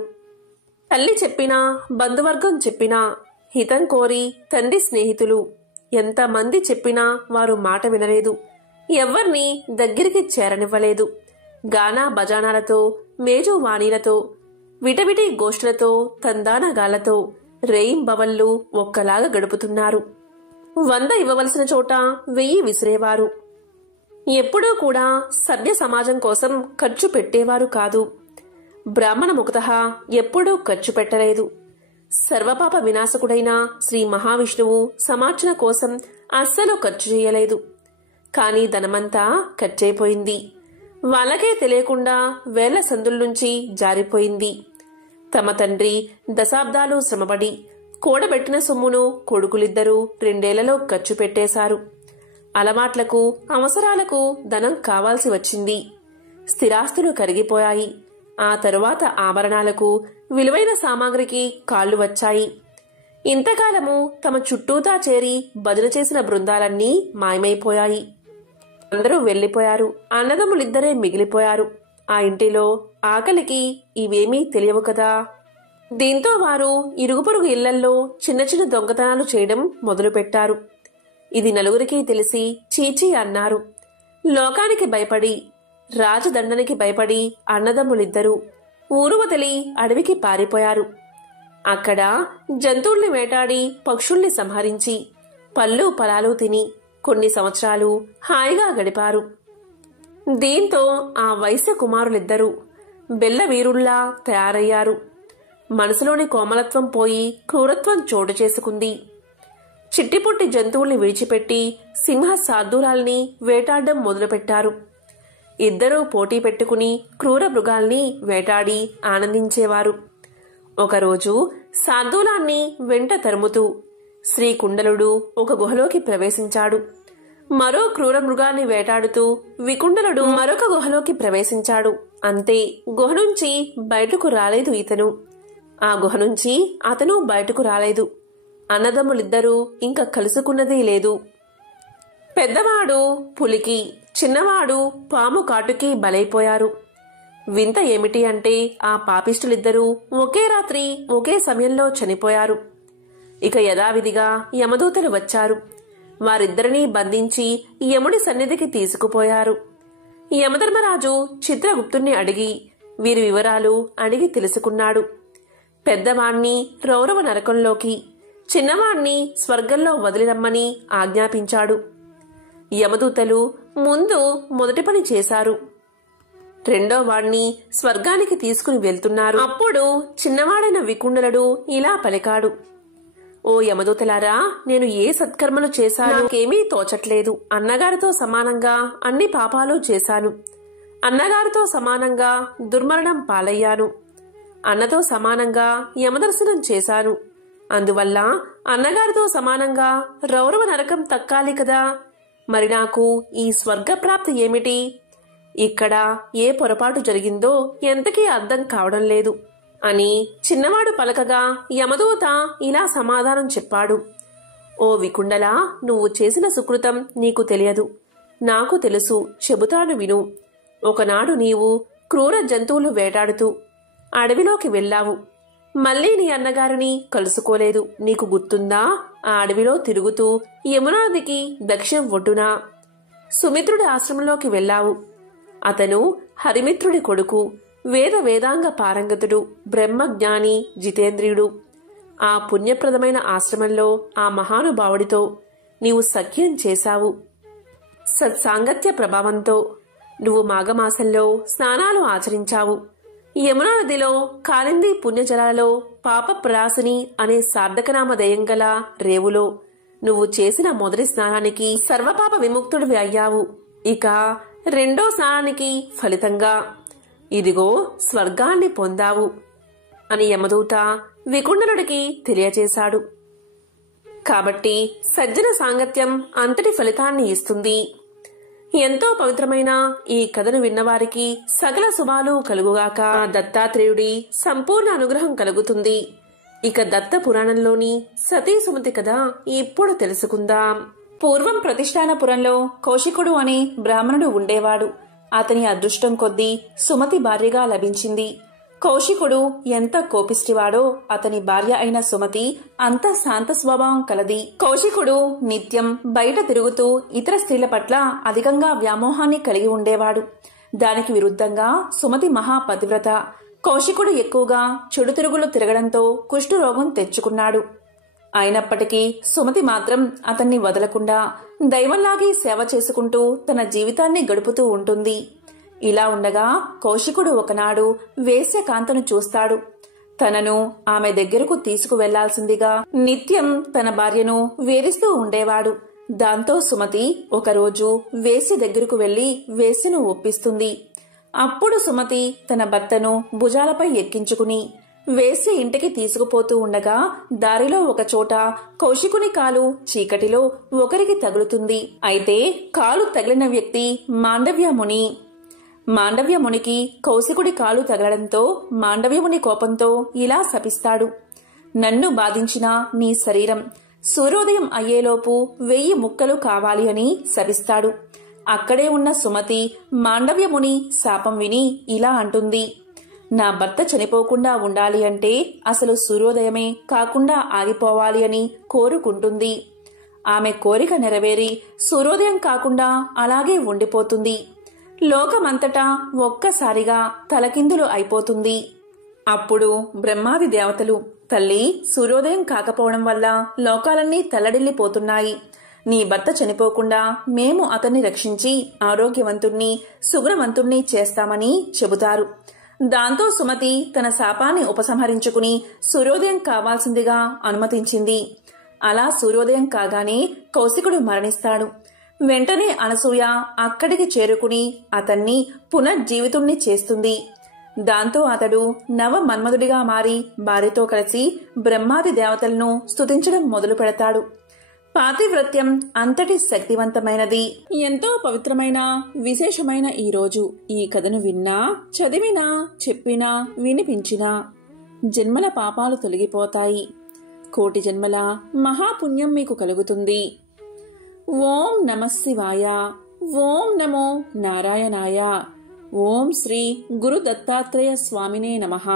తల్లి చెప్పినా, బంధువర్గం చెప్పినా, హితం కోరి తండ్రి స్నేహితులు ఎంతమంది చెప్పినా వారు మాట వినలేదు. ఎవ్వర్నీ దగ్గరికి చేరనివ్వలేదు. గానా బజానాలతో, మేజువాణీలతో, విటవిటి గోష్ఠులతో, తందానగాళ్లతో రేయింబవళ్ళు ఒక్కలాగా గడుపుతున్నారు. 100 ఇవ్వవలసిన చోట 1000 విసిరేవారు. ఎప్పుడూ కూడా సభ్య సమాజం కోసం ఖర్చు పెట్టేవారు కాదు. బ్రాహ్మణ ముఖతః ఎప్పుడూ ఖర్చు పెట్టలేదు. సర్వపాప వినాశకుడైన శ్రీ మహావిష్ణువు సమార్చన కోసం అస్సలు ఖర్చు చేయలేదు. కాని ధనమంతా ఖర్చయిపోయింది. వాళ్ళకే తెలియకుండా వేల సందుల్నుంచి జారిపోయింది. తమ తండ్రి దశాబ్దాలు శ్రమపడి కూడబెట్టిన సొమ్మును కొడుకులిద్దరూ 2 ఏళ్లలో ఖర్చు పెట్టేశారు. అలవాట్లకు, అవసరాలకు ధనం కావాల్సి వచ్చింది. స్థిరాస్తులు కరిగిపోయాయి. ఆ తరువాత ఆభరణాలకు, విలువైన సామాగ్రికి కాళ్లు వచ్చాయి. ఇంతకాలము తమ చుట్టూతా చేరి భజన చేసిన బృందాలన్నీ మాయమైపోయాయి. అందరూ వెళ్లిపోయారు. అన్నదమ్ములిద్దరే మిగిలిపోయారు. ఆ ఇంటిలో ఆకలికి ఇవేమీ తెలియవు కదా. దీంతో వారు ఇరుగుపొరుగు ఇళ్లల్లో చిన్న చిన్న దొంగతనాలు చేయడం మొదలుపెట్టారు. ఇది నలుగురికి తెలిసి చీచీ అన్నారు. లోకానికి భయపడి, రాజదండనికి భయపడి అన్నదమ్ములిద్దరూ ఊరు వదిలి అడవికి పారిపోయారు. అక్కడ జంతువుల్ని వేటాడి, పక్షుల్ని సంహరించి, పళ్ళు ఫలాలు తిని కొన్ని సంవత్సరాలు హాయిగా గడిపారు. దీంతో ఆ వైశ్య కుమారులిద్దరూ బెల్ల వీరుల్లా తయారయ్యారు. మనసులోని కోమలత్వం పోయి క్రూరత్వం చోటు చేసుకుంది. చిట్టిపుట్టి జంతువుల్ని విడిచిపెట్టి సింహ శార్దూలాల్ని వేటాడడం మొదలుపెట్టారు. ఇద్దరూ పోటీ పెట్టుకుని క్రూర మృగాల్ని వేటాడి ఆనందించేవారు. ఒకరోజు శార్దూలాన్ని వెంట తరుముతూ శ్రీకుండలుడు ఒక గుహలోకి ప్రవేశించాడు. మరో క్రూర మృగాన్ని వేటాడుతూ వికుండలుడు మరొక గుహలోకి ప్రవేశించాడు. అంతే, గుహ నుంచి బయటకు రాలేదు ఇతను. ఆ గుహ నుంచి అతను బయటకు రాలేదు. అన్నదమ్ములిద్దరూ ఇంకా కలుసుకున్నదే లేదు. పెద్దవాడు పులికి, చిన్నవాడు పాము కాటుకి బలైపోయారు. వింత ఏమిటి అంటే ఆ పాపిష్టులిద్దరూ ఒకే రాత్రి ఒకే సమయంలో చనిపోయారు. ఇక యథావిధిగా యమదూతలు వచ్చారు. వారిద్దరినీ బంధించి యముడి సన్నిధికి తీసుకుపోయారు. యమధర్మరాజు చిత్రగుప్తుణ్ణి అడిగి వీరి వివరాలు అడిగి తెలుసుకున్నాడు. పెద్దవాణ్ణి రౌరవ నరకంలోకి, చిన్నవాణ్ణి స్వర్గంలో వదిలిరమ్మని ఆజ్ఞాపించాడు. యమదూతలు ముందు మొదటి పని చేశారు. రెండో వాణ్ణి స్వర్గానికి తీసుకుని వెళ్తున్నారు. అప్పుడు చిన్నవాడైన వికుండలుడు ఇలా పలికాడు: ఓ యమదూతలారా, నేను ఏ సత్కర్మలు చేశాను నాకేమీ తోచట్లేదు. అన్నగారితో సమానంగా అన్ని పాపాలు చేశాను. అన్నగారితో సమానంగా దుర్మరణం పాలయ్యాను. అన్నతో సమానంగా యమదర్శనం చేశాను. అందువల్ల అన్నగారితో సమానంగా రౌరవ నరకం తక్కాలి కదా. మరి నాకు ఈ స్వర్గప్రాప్తి ఏమిటి? ఇక్కడ ఏ పొరపాటు జరిగిందో ఎంతకీ అర్థం కావడం లేదు అని చిన్నవాడు పలకగా యమదూత ఇలా సమాధానం చెప్పాడు. ఓ వికుండలా, నువ్వు చేసిన సుకృతం నీకు తెలియదు, నాకు తెలుసు, చెబుతాను విను. ఒకనాడు నీవు క్రూర జంతువులు వేటాడుతూ అడవిలోకి వెళ్ళావు. మళ్లీ నీ అన్నగారిని కలుసుకోలేదు. నీకు గుర్తుందా? ఆ అడవిలో తిరుగుతూ యమునాదికి దక్షిణం ఒడ్డున సుమిత్రుడి ఆశ్రమంలోకి వెళ్ళావు. అతను హరిమిత్రుడి కొడుకు, వేదాంగ పారంగతుడు, బ్రహ్మజ్ఞాని, జితేంద్రియుడు. ఆ పుణ్యప్రదమైన ఆశ్రమంలో ఆ మహానుభావుడితో నీవు సఖ్యం చేశావు. సత్సాంగత్య ప్రభావంతో నువ్వు మాఘమాసంలో స్నానాలు ఆచరించావు. యమునా నదిలో కాలింది పుణ్యజలాలలో పాపప్రాసిని అనే సార్థకనామధేయం గల రేవులో నువ్వు చేసిన మొదటి స్నానానికి సర్వపాప విముక్తుడివి అయ్యావు. ఇక రెండో స్నానానికి ఫలితంగా ఇదిగో స్వర్గాన్ని పొందావు అని యమదూత వికుండలుడికి తెలియజేశాడు. కాబట్టి సజ్జన సాంగత్యం అంతటి ఫలితాన్ని ఇస్తుంది. ఎంతో పవిత్రమైన ఈ కథను విన్నవారికి సకల శుభాలు కలుగుగాక. దత్తాత్రేయుడి సంపూర్ణ అనుగ్రహం కలుగుతుంది. ఇక దత్త పురాణంలోని సతీ సుమతి కథ ఇప్పుడు తెలుసుకుందాం. పూర్వం ప్రతిష్టానపురంలో కౌశికుడు అనే బ్రాహ్మణుడు ఉండేవాడు. అతని అదృష్టం కొద్దీ సుమతి భార్యగా లభించింది. కౌశికుడు ఎంత కోపిష్టివాడో అతని భార్య అయిన సుమతి అంత శాంత స్వభావం కలది. కౌశికుడు నిత్యం బయట తిరుగుతూ ఇతర స్త్రీల పట్ల అధికంగా వ్యామోహాన్ని కలిగి ఉండేవాడు. దానికి విరుద్ధంగా సుమతి మహాపతివ్రత. కౌశికుడు ఎక్కువగా చెడు తిరుగులు తిరగడంతో కుష్ఠరోగం తెచ్చుకున్నాడు. అయినప్పటికీ సుమతి మాత్రం అతన్ని వదలకుండా దైవంలాగే సేవ చేసుకుంటూ తన జీవితాన్ని గడుపుతూ ఉంటుంది. ఇలా ఉండగా కౌశికుడు ఒకనాడు వేశ్యకాంతను చూస్తాడు. తనను ఆమె దగ్గరకు తీసుకువెళ్లాల్సిందిగా నిత్యం తన భార్యను వేధిస్తూ ఉండేవాడు. దాంతో సుమతి ఒకరోజు వేశ్య దగ్గరకు వెళ్లి వేశ్యను ఒప్పిస్తుంది. అప్పుడు సుమతి తన భర్తను భుజాలపై ఎక్కించుకుని వేశ్య ఇంటికి తీసుకుపోతూ ఉండగా దారిలో ఒకచోట కౌశికుని కాలు చీకటిలో ఒకరికి తగులుతుంది. అయితే కాలు తగిలిన వ్యక్తి మాండవ్యముని. మాండవ్యమునికి కౌశికుడి కాలు తగలడంతో మాండవ్యముని కోపంతో ఇలా శపిస్తాడు. నన్ను బాధించిన నీ శరీరం సూర్యోదయం అయ్యేలోపు 1000 ముక్కలు కావాలి అని శపిస్తాడు. అక్కడే ఉన్న సుమతి మాండవ్యముని శాపం విని ఇలా అంటుంది. నా భర్త చనిపోకుండా ఉండాలి అంటే అసలు సూర్యోదయమే కాకుండా ఆగిపోవాలి అని కోరుకుంటుంది. ఆమె కోరిక నెరవేరి సూర్యోదయం కాకుండా అలాగే ఉండిపోతుంది. లోకమంతటా ఒక్కసారిగా తలకిందులు అయిపోతుంది. అప్పుడు బ్రహ్మాది దేవతలు, తల్లి, సూర్యోదయం కాకపోవడం వల్ల లోకాలన్నీ తల్లడిల్లిపోతున్నాయి. నీ భర్త చనిపోకుండా మేము అతన్ని రక్షించి ఆరోగ్యవంతుణ్ణి సుగుణవంతుణ్ణి చేస్తామని చెబుతారు. దాంతో సుమతి తన శాపాన్ని ఉపసంహరించుకుని సూర్యోదయం కావాల్సిందిగా అనుమతించింది. అలా సూర్యోదయం కాగానే కౌశికుడు మరణిస్తాడు. వెంటనే అనసూయ అక్కడికి చేరుకుని అతన్ని పునర్జీవితుణ్ణి చేస్తుంది. దాంతో అతడు నవ మన్మధుడిగా మారి భార్యతో కలిసి బ్రహ్మాది దేవతలను స్తుతించడం మొదలు పెడతాడు. పాతివ్రత్యం అంతటి శక్తివంతమైనది. ఎంతో పవిత్రమైన విశేషమైన ఈ రోజు ఈ కథను విన్నా, చదివినా, చెప్పినా, వినిపించినా జన్మల పాపాలు తొలగిపోతాయి. కోటి జన్మల మహాపుణ్యం మీకు కలుగుతుంది. ఓం నమః శివాయ. ఓం నమో నారాయణాయ. ఓం శ్రీ గురు దత్తాత్రేయ స్వామినే నమః.